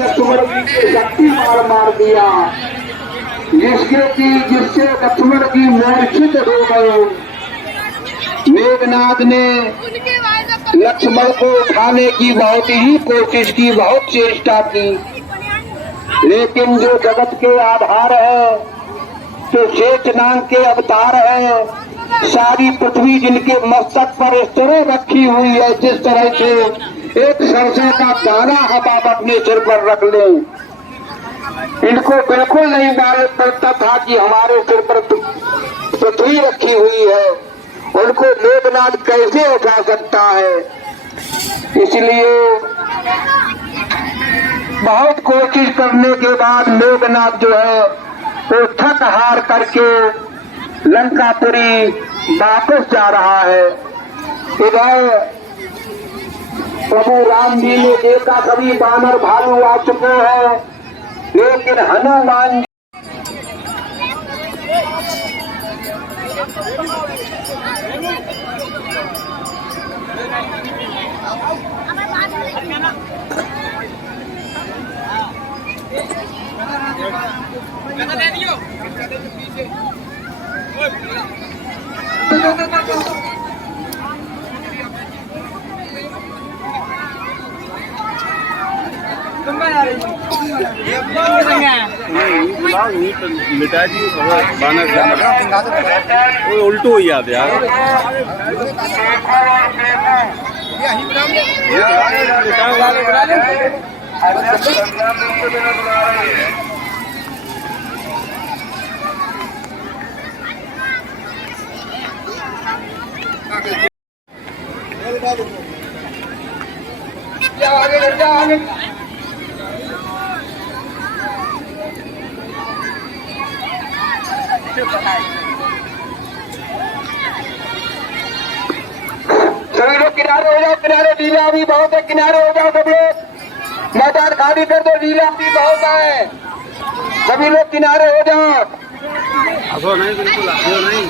लक्ष्मण जी के शक्ति मार दिया, जिससे लक्ष्मण जी मूर्छित हो गए। मेघनाथ ने लक्ष्मण को उठाने की बहुत ही कोशिश की, बहुत चेष्टा की, लेकिन जो जगत के आधार है, जो शेष नाग के अवतार है, सारी पृथ्वी जिनके मस्तक पर इस तरह रखी हुई है, जिस तरह से एक सरसों का दाना हम अपने सिर पर रख लें, इनको बिल्कुल नहीं मालूम पड़ता था कि हमारे सिर पर पृथ्वी रखी हुई है, उनको मेघनाथ कैसे उठा सकता है। इसलिए बहुत कोशिश करने के बाद मेघनाथ जो है वो थक हार करके लंकापुरी वापस जा रहा है। इधर प्रभु राम जी ने देखा सभी बानर भालू आ चुके हैं, लेकिन हनुमान मिटा दी वो उल्टो ही याद यार। सभी लोग किनारे हो जाओ, किनारे लीला भी बहुत है, किनारे हो जाओ सब लोग, मैदान खाली कर दो, लीला भी बहुत है, सभी लोग किनारे हो जाओ। आगो नहीं, बिल्कुल आगो नहीं।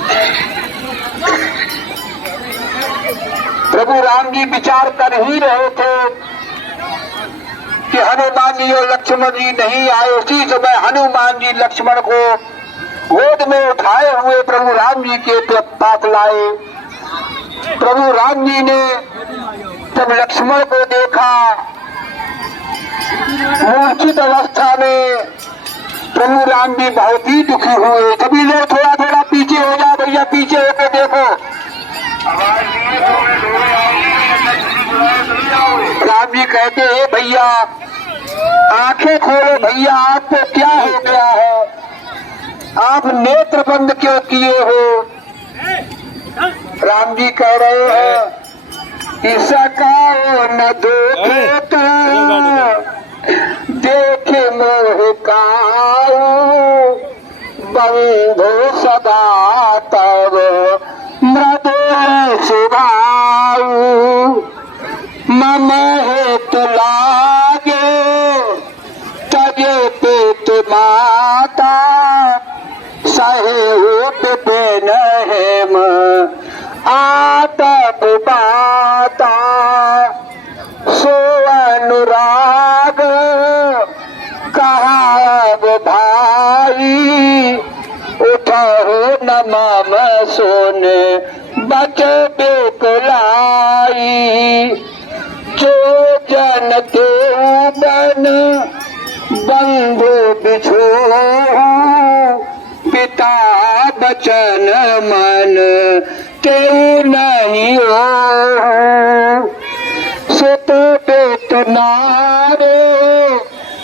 प्रभु राम जी विचार कर ही रहे थे कि हनुमान जी और लक्ष्मण जी नहीं आए। उसी समय हनुमान जी लक्ष्मण को गोद में उठाए हुए प्रभु राम जी के पास लाए। प्रभु राम जी ने जब लक्ष्मण को देखा मूर्छित अवस्था में, प्रभु राम जी बहुत ही दुखी हुए। सभी लोग थोड़ा थोड़ा पीछे हो जाओ भैया, पीछे होकर देखो। राम जी कहते हैं भैया आंखें खोलो भैया, आपको क्या हो गया है, आप नेत्र बंद क्यों किए हो। राम जी कह रहे हैं इसका न देखो देखे मोह काऊ, बंधो सदा तब मृदु सुभाऊ, मम हेतु लागे तजे पेट माता, सहे विपिन हेम आतप बाता, सो अनुराग कहाव भाई, उठो न मम सोन बच बेकलाई, जो जन ते बन बंधु बिछो, पिता बचन मन ते नहीं हो, सुत पेट नारे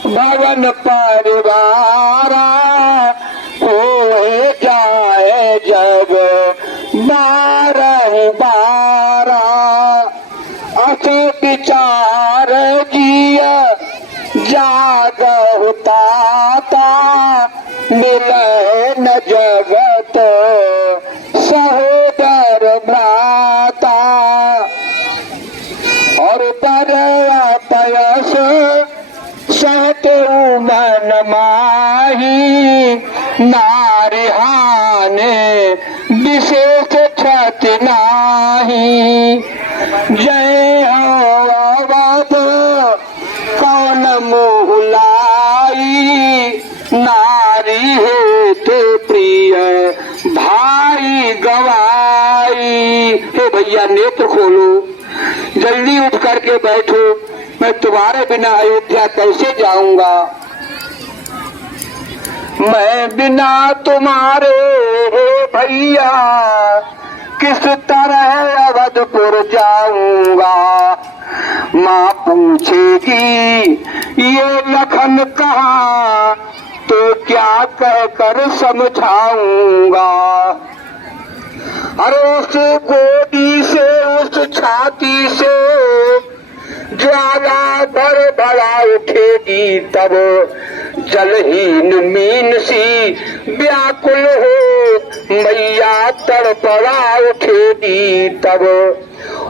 भवन परिवारा, होए जाए जग बारह बारा, अस विचार जिय जागहु ताता, मिले न जगत सहोदर भ्राता, और पर पयस सहते मन माही, नारिहाने विशेष क्षति नाही, जय हो अवध कौन मोहलाई, नारी हेतु प्रिय भाई गवाई। हे भैया नेत्र खोलो, जल्दी उठ करके बैठो, मैं तुम्हारे बिना अयोध्या कैसे जाऊंगा, मैं बिना तुम्हारे हे भैया किस तरह अवधपुर जाऊंगा। माँ पूछेगी ये लखन कहाँ, तो क्या कहकर समझाऊंगा। अरे उस गोदी से उस छाती से ज्वाला भर भरा उठेगी, तब जलहीन मीन सी व्याकुल हो मैया तड़पड़ा उठेगी तब।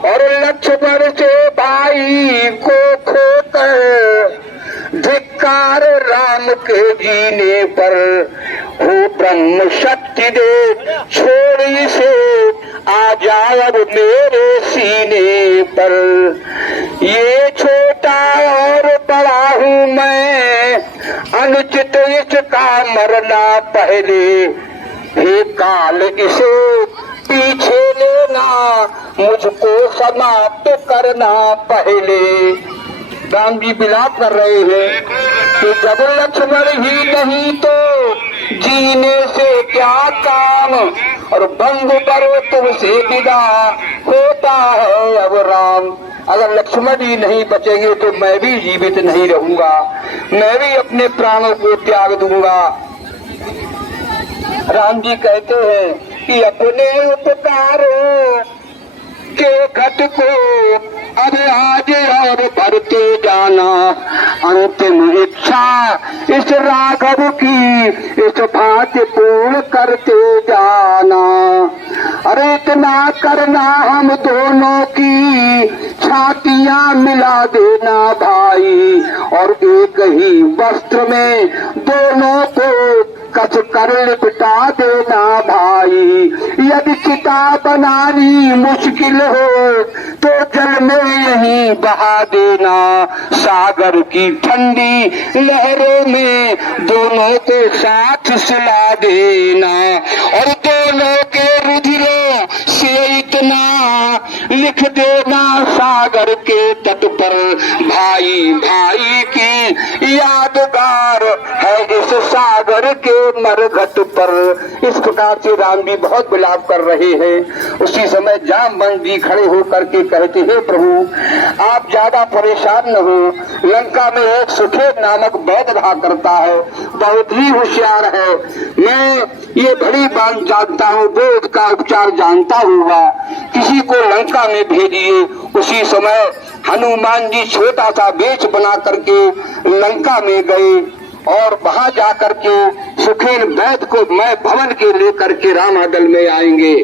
और लक्ष्मण से भाई को खोकर धिक्कार राम के जीने पर, हो ब्रह्म शक्ति दे छोड़ इसे आ जाओ अब मेरे सीने पर। ये छोटा और बड़ा हूँ मैं, अनुचित इसका मरना पहले, हे काल इसे पीछे लेना, मुझको समाप्त करना पहले। राम जी विलाप कर रहे हैं कि जब लक्ष्मण ही नहीं तो जीने से क्या काम, और बंधु करो तुमसे विदा होता है अब राम। अगर लक्ष्मण ही नहीं बचेंगे तो मैं भी जीवित नहीं रहूंगा, मैं भी अपने प्राणों को त्याग दूंगा। राम जी कहते हैं कि अपने उपकारों के घट को अब आज और भरते जाना, अंतिम इच्छा इस राघव की इस भाग्य बात पूर्ण करते जाना। अरे इतना करना हम दोनों की छातियां मिला देना भाई, और एक ही वस्त्र में दोनों को कस कर लिपटा देना भाई। यदि चिता बनानी मुश्किल हो तो जल में यहीं बहा देना, सागर की ठंडी लहरों में दोनों को साथ सुला देना। और दोनों के रुधिरों से इतना लिख देना सागर के तट पर, भाई भाई की यादगार है इस सागर के मरघट पर। इस प्रकार से राम जी बहुत विलाप कर रहे हैं। उसी समय जामवंत जी खड़े होकर के कहते हैं, प्रभु आप ज्यादा परेशान न हो। लंका में एक सुखेद नामक वैद्य रहा करता है, बहुत ही होशियार है। मैं ये भली बात जानता हूँ, वो उसका उपचार जानता होगा। किसी को लंका में भेजिए। उसी समय हनुमान जी छोटा सा वेश बना करके लंका में गए और वहां जाकर के सुखेन वैद्य को मैं भवन के लेकर के रामादल में आएंगे।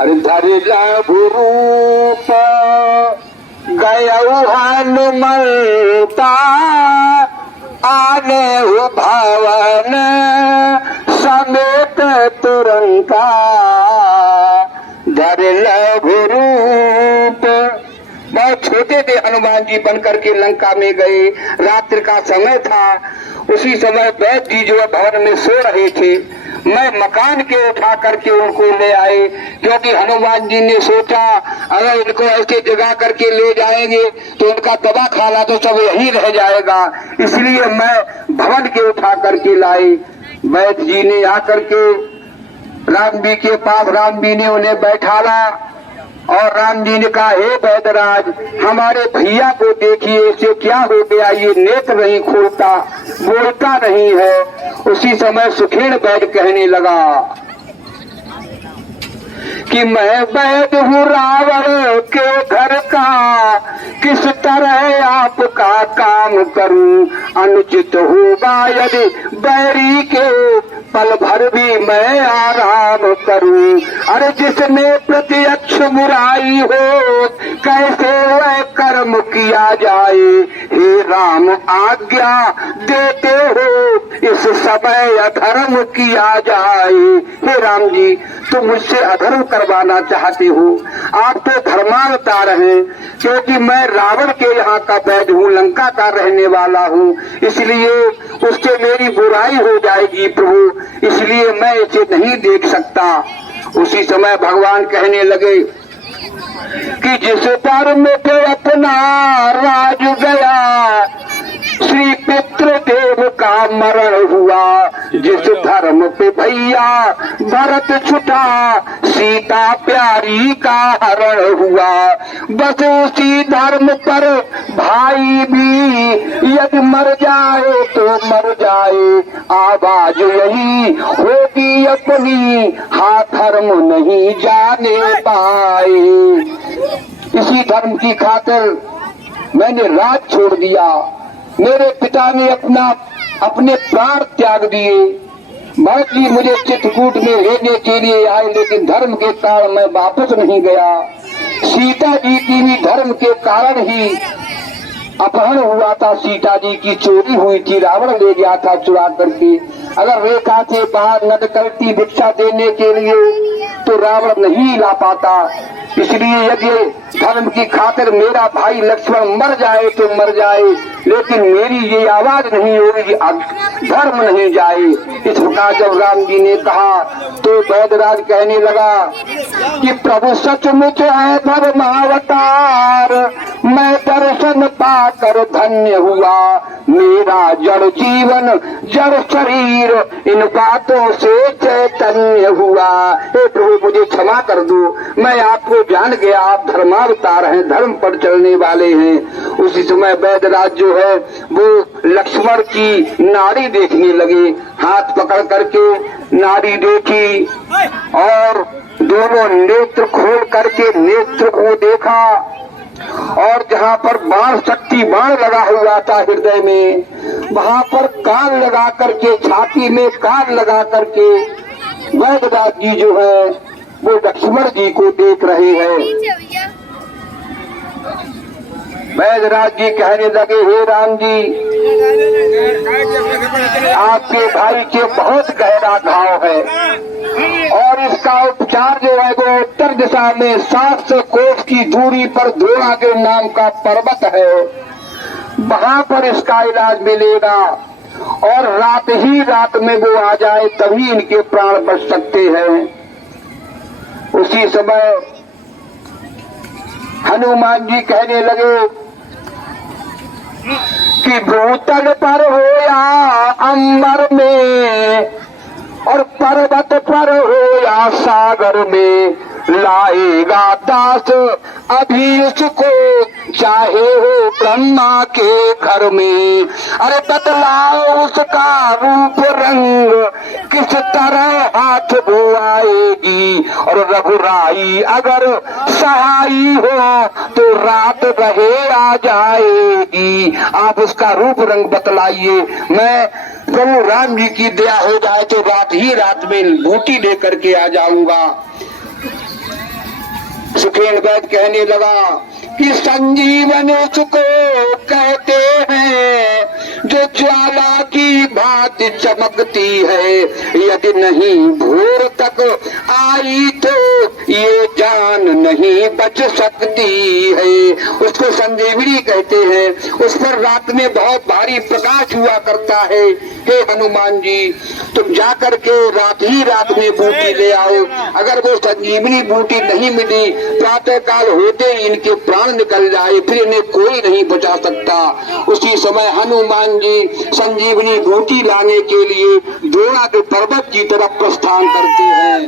अरे धरिला भूरूप गयऊ हनुमंता, आने हो भवन समेत तुरंता। धरिला भूरूप, बहुत छोटे थे हनुमान जी बनकर के लंका में गए। रात्रि का समय था। उसी समय वैद्य जी जो भवन में सो रहे थे, मैं मकान के उठा करके उनको ले आए, क्योंकि हनुमान जी ने सोचा अगर इनको ऐसे जगा करके ले जाएंगे तो उनका दवा खाना तो सब यहीं रह जाएगा। इसलिए मैं भवन के उठा करके लाए। वैद्य जी ने आकर के राम जी के पास, राम जी ने उन्हें बैठाला और राम जी ने कहा, हे वैद्यराज हमारे भैया को देखिए, इसे क्या हो गया, ये नेत्र नहीं खोलता, बोलता नहीं है। उसी समय सुखेन वैद्य कहने लगा कि मैं वैद्य हूँ रावण के घर का, किस तरह आपका काम करूं। अनुचित होगा यदि बैरी के पल भर भी मैं आराम करूं। अरे जिसने प्रत्यक्ष बुराई हो कैसे वह कर्म किया जाए। हे राम आज्ञा देते हो इस समय अधर्म किया जाए। हे राम जी तुम मुझसे अधर्म करवाना चाहते हो। आप तो धर्मावतार हैं, क्योंकि मैं रावण के यहाँ का वैद्य हूँ, लंका का रहने वाला हूँ, इसलिए उससे मेरी बुराई हो जाएगी प्रभु, इसलिए मैं इसे नहीं देख सकता। उसी समय भगवान कहने लगे कि जिस धर्म पे अपना राज गया, श्री पितृदेव का मरण हुआ। जिस धर्म पे भैया भरत छुटा, सीता प्यारी का हरण हुआ। बस उसी धर्म पर भाई भी यदि मर जाए तो मर जाए, आवाज यही होगी अपनी, हाँ धर्म नहीं जाने पाए। इसी धर्म की खातिर मैंने राज छोड़ दिया। मेरे पिता ने अपने प्राण त्याग दिए। भरत जी मुझे चित्रकूट में लेने के लिए आए, लेकिन धर्म के कारण मैं वापस नहीं गया। सीता जी की भी धर्म के कारण ही अपहरण हुआ था, सीता जी की चोरी हुई थी, रावण ले गया था चुरा करके। अगर रेखा से बाहर न निकलती भिक्षा देने के लिए तो रावण नहीं ला पाता। इसलिए यदि धर्म की खातिर मेरा भाई लक्ष्मण मर जाए तो मर जाए, लेकिन मेरी ये आवाज नहीं होगी, धर्म नहीं जाए। इस प्रकार जब राम जी ने कहा तो वैद्यराज कहने लगा कि प्रभु सचमुच है धर्मावतार, मैं दर्शन शरण पाकर धन्य हुआ मेरा जड़ जीवन जड़ शरीर, इन बातों से चैतन्य हुआ। हे प्रभु मुझे क्षमा कर दो, मैं आपको जान गया, आप धर्मावतार हैं, धर्म पर चलने वाले हैं। उसी समय वैदराज जो है वो लक्ष्मण की नाड़ी देखने लगे, हाथ पकड़ करके नाड़ी देखी और दोनों नेत्र खोल करके नेत्र को देखा, और जहाँ पर बाण शक्ति बाण लगा हुआ था हृदय में, वहाँ पर कान लगा करके, छाती में कान लगा करके वैदराज जी जो है वो लक्ष्मण जी को देख रहे हैं। वैदराज जी कहने लगे, हे राम जी, आपके भाई के बहुत गहरा घाव है और इसका उपचार जो है वो उत्तर दिशा में 700 कोस की दूरी पर द्रोणा के नाम का पर्वत है, वहां पर इसका इलाज मिलेगा और रात ही रात में वो आ जाए तभी इनके प्राण बच सकते हैं। उसी समय हनुमान जी कहने लगे कि भूतल पर हो या अंबर में और पर्वत पर हो या सागर में, लाएगा दास अभी उसको चाहे हो ब्रह्मा के घर में। अरे बतलाओ उसका रूप रंग किस तरह हाथ वो आएगी, और रघुराई अगर सहाई हो तो रात रहे आ जाएगी। आप उसका रूप रंग बतलाइए, मैं प्रभु राम जी की दया हो जाए तो रात ही रात में बूटी लेकर के आ जाऊंगा। सुखेन वैद्य कहने लगा कि संजीवन उसको कहते हैं जो ज्वाला की भांति चमकती है, यदि नहीं भोर तक आई तो ये जान नहीं बच सकती है। उसको संजीवनी कहते हैं, उस पर रात में बहुत भारी प्रकाश हुआ करता है। हे हनुमान जी, तुम जाकर के रात ही रात में बूटी ले आओ। अगर वो संजीवनी बूटी नहीं मिली, प्रातः काल होते ही इनके प्राण निकल जाए, फिर इन्हें कोई नहीं बचा सकता। उसी समय हनुमान जी संजीवनी बूटी लाने के लिए द्रोणा के पर्वत की तरफ प्रस्थान करते हैं।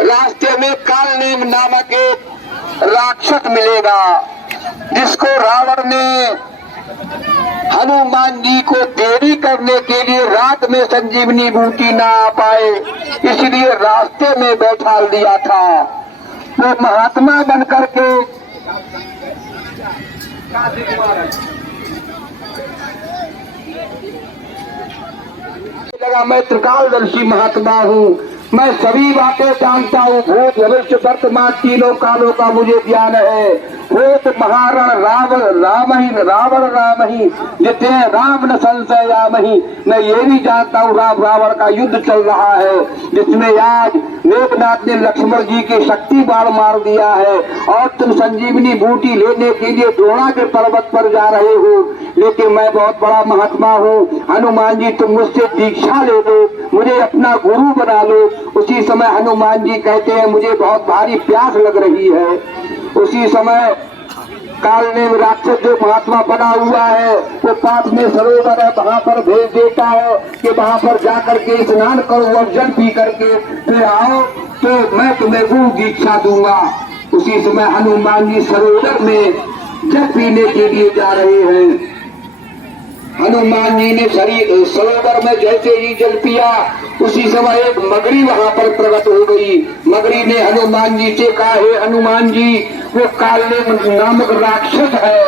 रास्ते में कालनेम नामक एक राक्षस मिलेगा, जिसको रावण ने हनुमान जी को देरी करने के लिए रात में संजीवनी बूटी ना आ पाए, इसलिए रास्ते में बैठा दिया था। वो महात्मा बनकर के लगा, मैं त्रिकालदर्शी महात्मा हूँ, मैं सभी बातें जानता हूँ, भूत भविष्य वर्तमान तीनों कालों का मुझे ज्ञान है। भूत महारण रावण राम ही जितने राम न संशयामहि, मैं ये भी जानता हूँ राम रावण का युद्ध चल रहा है, जिसमें आज मेघनाथ ने लक्ष्मण जी के शक्ति बाण मार दिया है और तुम संजीवनी बूटी लेने के लिए द्रोणा के पर्वत पर जा रहे हो। लेकिन मैं बहुत बड़ा महात्मा हूँ, हनुमान जी तुम मुझसे दीक्षा ले लो, मुझे अपना गुरु बना लो। उसी समय हनुमान जी कहते हैं मुझे बहुत भारी प्यास लग रही है। उसी समय काल ने राक्षस जो महात्मा बना हुआ है वो पास में सरोवर है, वहाँ पर भेज देता है कि वहाँ पर जाकर के स्नान करो और जल पी करके फिर आओ तो मैं तुम्हें गुरु दीक्षा दूंगा। उसी समय हनुमान जी सरोवर में जल पीने के लिए जा रहे हैं। हनुमान जी ने सरोवर में जैसे ही जल पिया, उसी समय एक मगरी वहां पर प्रकट हो गई। मगरी ने हनुमान जी से कहा, हे हनुमान जी, वो कालनेम नामक राक्षस है,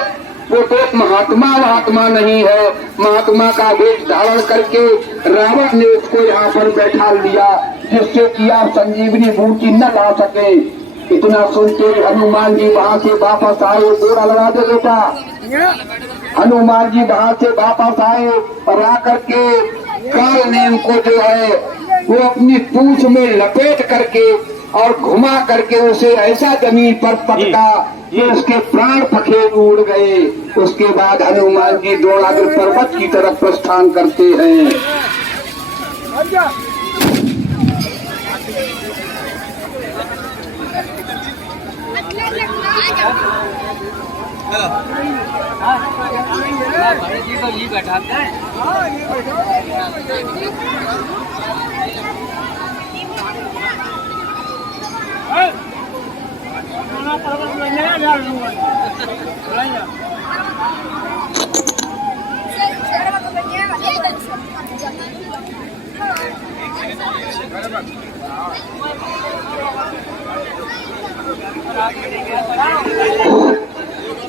वो तो महात्मा नहीं है। महात्मा का वेश धारण करके रावण ने उसको यहाँ पर बैठा लिया, जिससे कि आप संजीवनी बूटी न ला सके। इतना सुनते हनुमान जी वहाँ से वापस आए। बोरा लगा दे बेटा। हनुमान जी वहाँ से वापस आए और आकर के कालनेम को जो है वो अपनी पूंछ में लपेट करके और घुमा करके उसे ऐसा जमीन पर पटका कि उसके प्राण पखेरु उड़ गए। उसके बाद हनुमान जी द्रोणागिरि पर्वत की तरफ प्रस्थान करते हैं। भाई जी को ये बैठाते हैं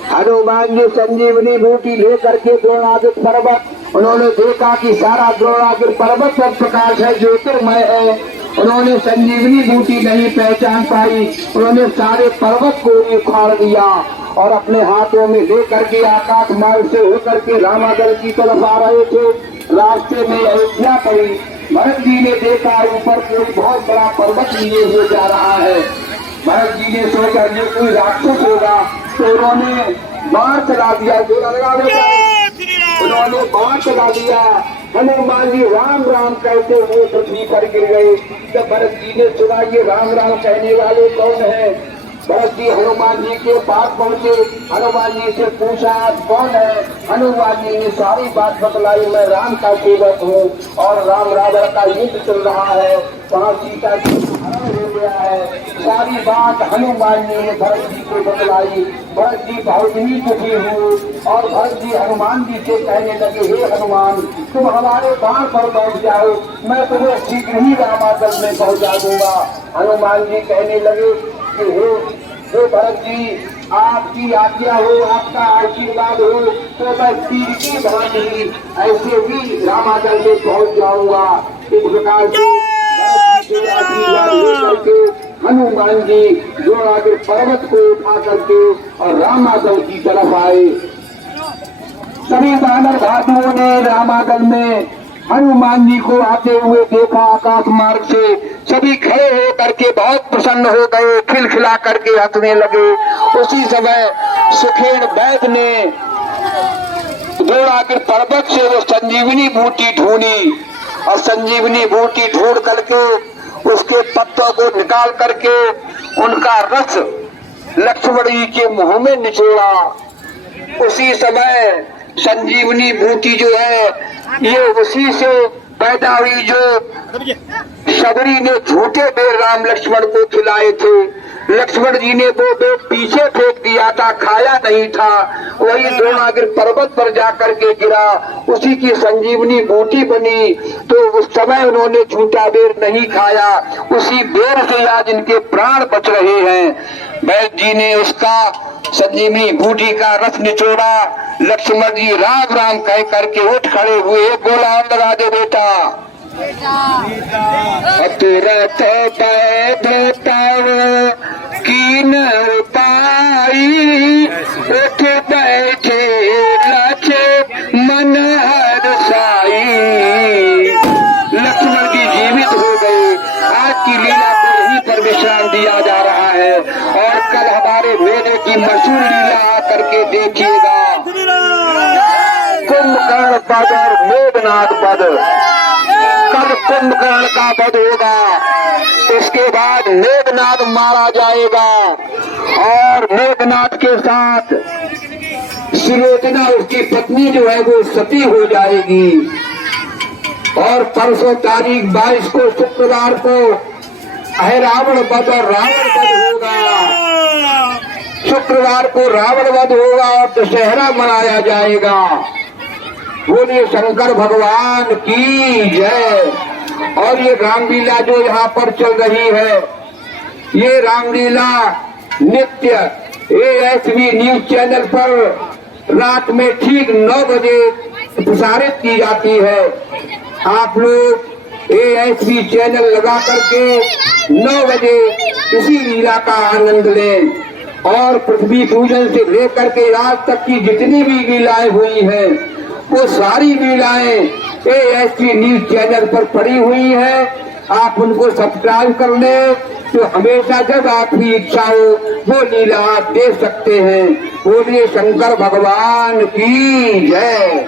हनुमान जी संजीवनी बूटी लेकर के द्रोणागिर पर्वत, उन्होंने देखा कि सारा द्रोणागिर पर्वत पर प्रकाश है, ज्योतिर्मय है। उन्होंने संजीवनी बूटी नहीं पहचान पाई, उन्होंने सारे पर्वत को उखाड़ दिया और अपने हाथों में लेकर के आकाश मार्ग से होकर के रामागढ़ की तरफ आ रहे थे। रास्ते में अयोध्या पड़ी। भरत जी ने देखा ऊपर कोई बहुत बड़ा पर्वत लिए हुए जा रहा है। भरत जी ने सोचा ये कोई राक्षस होगा, तो उन्होंने बाण चला दिया। उन्होंने बाण चला दिया। हनुमान जी राम राम कहते हुए पृथ्वी पर गिर गए। जब भरत जी ने सुना ये राम राम कहने वाले कौन है, भरत जी हनुमान जी के पास पहुंचे। हनुमान जी से पूछा आप कौन है। हनुमान जी ने सारी बात बतलाई, मैं राम का सेवक हूँ और राम रावण का युद्ध चल रहा है, वहाँ सीता जी हरण हो गया है। सारी बात हनुमान जी ने भरत जी को बतलाई। भरत जी बहुत ही दुखी हुए और भरत जी हनुमान जी से कहने लगे, हे हनुमान तुम हमारे बाण पर बैठ जाओ, मैं तुम्हें शीघ्र ही रामागढ़ में पहुँचा दूंगा। हनुमान जी कहने लगे कि हे भरत जी आपकी आज्ञा हो, आपका आशीर्वाद हो तो मैं तीर की भांति ऐसे भी रामागढ़ में पहुंच जाऊंगा। इस प्रकार से भरत जी से आशीर्वाद लेकर के हनुमान जी द्रोणागिर पर्वत को उठा करके और रामागढ़ की तरफ आए। सभी वानर भाइयों ने रामागढ़ में हनुमान जी को आते हुए देखा आकाश मार्ग से। सभी खड़े हो करके बहुत प्रसन्न हो गए, खिलखिला करके हंसने लगे। उसी समय सुखेन वैद्य ने द्रोणागिर पर्वत से वो संजीवनी बूटी ढूंढी और संजीवनी बूटी ढूंढ करके उसके पत्तों को निकाल करके उनका रस लक्ष्मण जी के मुंह में निचोड़ा। उसी समय संजीवनी बूटी जो है ये उसी से पैदा हुई जो शबरी ने झूठे बेर राम लक्ष्मण को खिलाए थे। लक्ष्मण जी ने वो बेर पीछे फेंक दिया था, खाया नहीं था, वही द्रोणागिर पर्वत पर जाकर के गिरा, उसी की संजीवनी बूटी बनी। तो उस समय उन्होंने झूठा बेर नहीं खाया, उसी बेर से आज इनके प्राण बच रहे हैं। वैद्य जी ने उसका संजीवनी बूटी का रस निचोड़ा। लक्ष्मण जी राम राम कह करके उठ खड़े हुए। गोला और लगा दे बेटा। तुरंत बैठ की न पाई, उठ बैठे लक्ष्मण हर्षाई। लक्ष्मण जी जीवित हो गए। आज की लीला को यहीं पर विश्राम दिया जा रहा है और कल हमारे मेले की मशहूर लीला आकर के देखिएगा। कुंभकर्ण वध और मेघनाद वध। कल कुंभकर्ण का वध होगा, उसके बाद मेघनाद मारा जाएगा और मेघनाद के साथ सुलोचना उसकी पत्नी जो है वो सती हो जाएगी। और परसों तारीख 22 को शुक्रवार को रावण वध और रावण वध होगा। शुक्रवार को रावण वध होगा और दशहरा मनाया जाएगा। बोलिए शंकर भगवान की जय। और ये रामलीला जो यहाँ पर चल रही है, ये रामलीला नित्य ASV न्यूज चैनल पर रात में ठीक 9 बजे प्रसारित की जाती है। आप लोग ASV चैनल लगा करके 9 बजे इसी लीला का आनंद लें। और पृथ्वी पूजन से लेकर के आज तक की जितनी भी लीलाएं हुई हैं, वो सारी लीलाएं ASV न्यूज चैनल पर पड़ी हुई है। आप उनको सब्सक्राइब कर लें तो हमेशा जब आपकी इच्छा हो वो लीला आप देख सकते हैं। बोलिए शंकर भगवान की जय।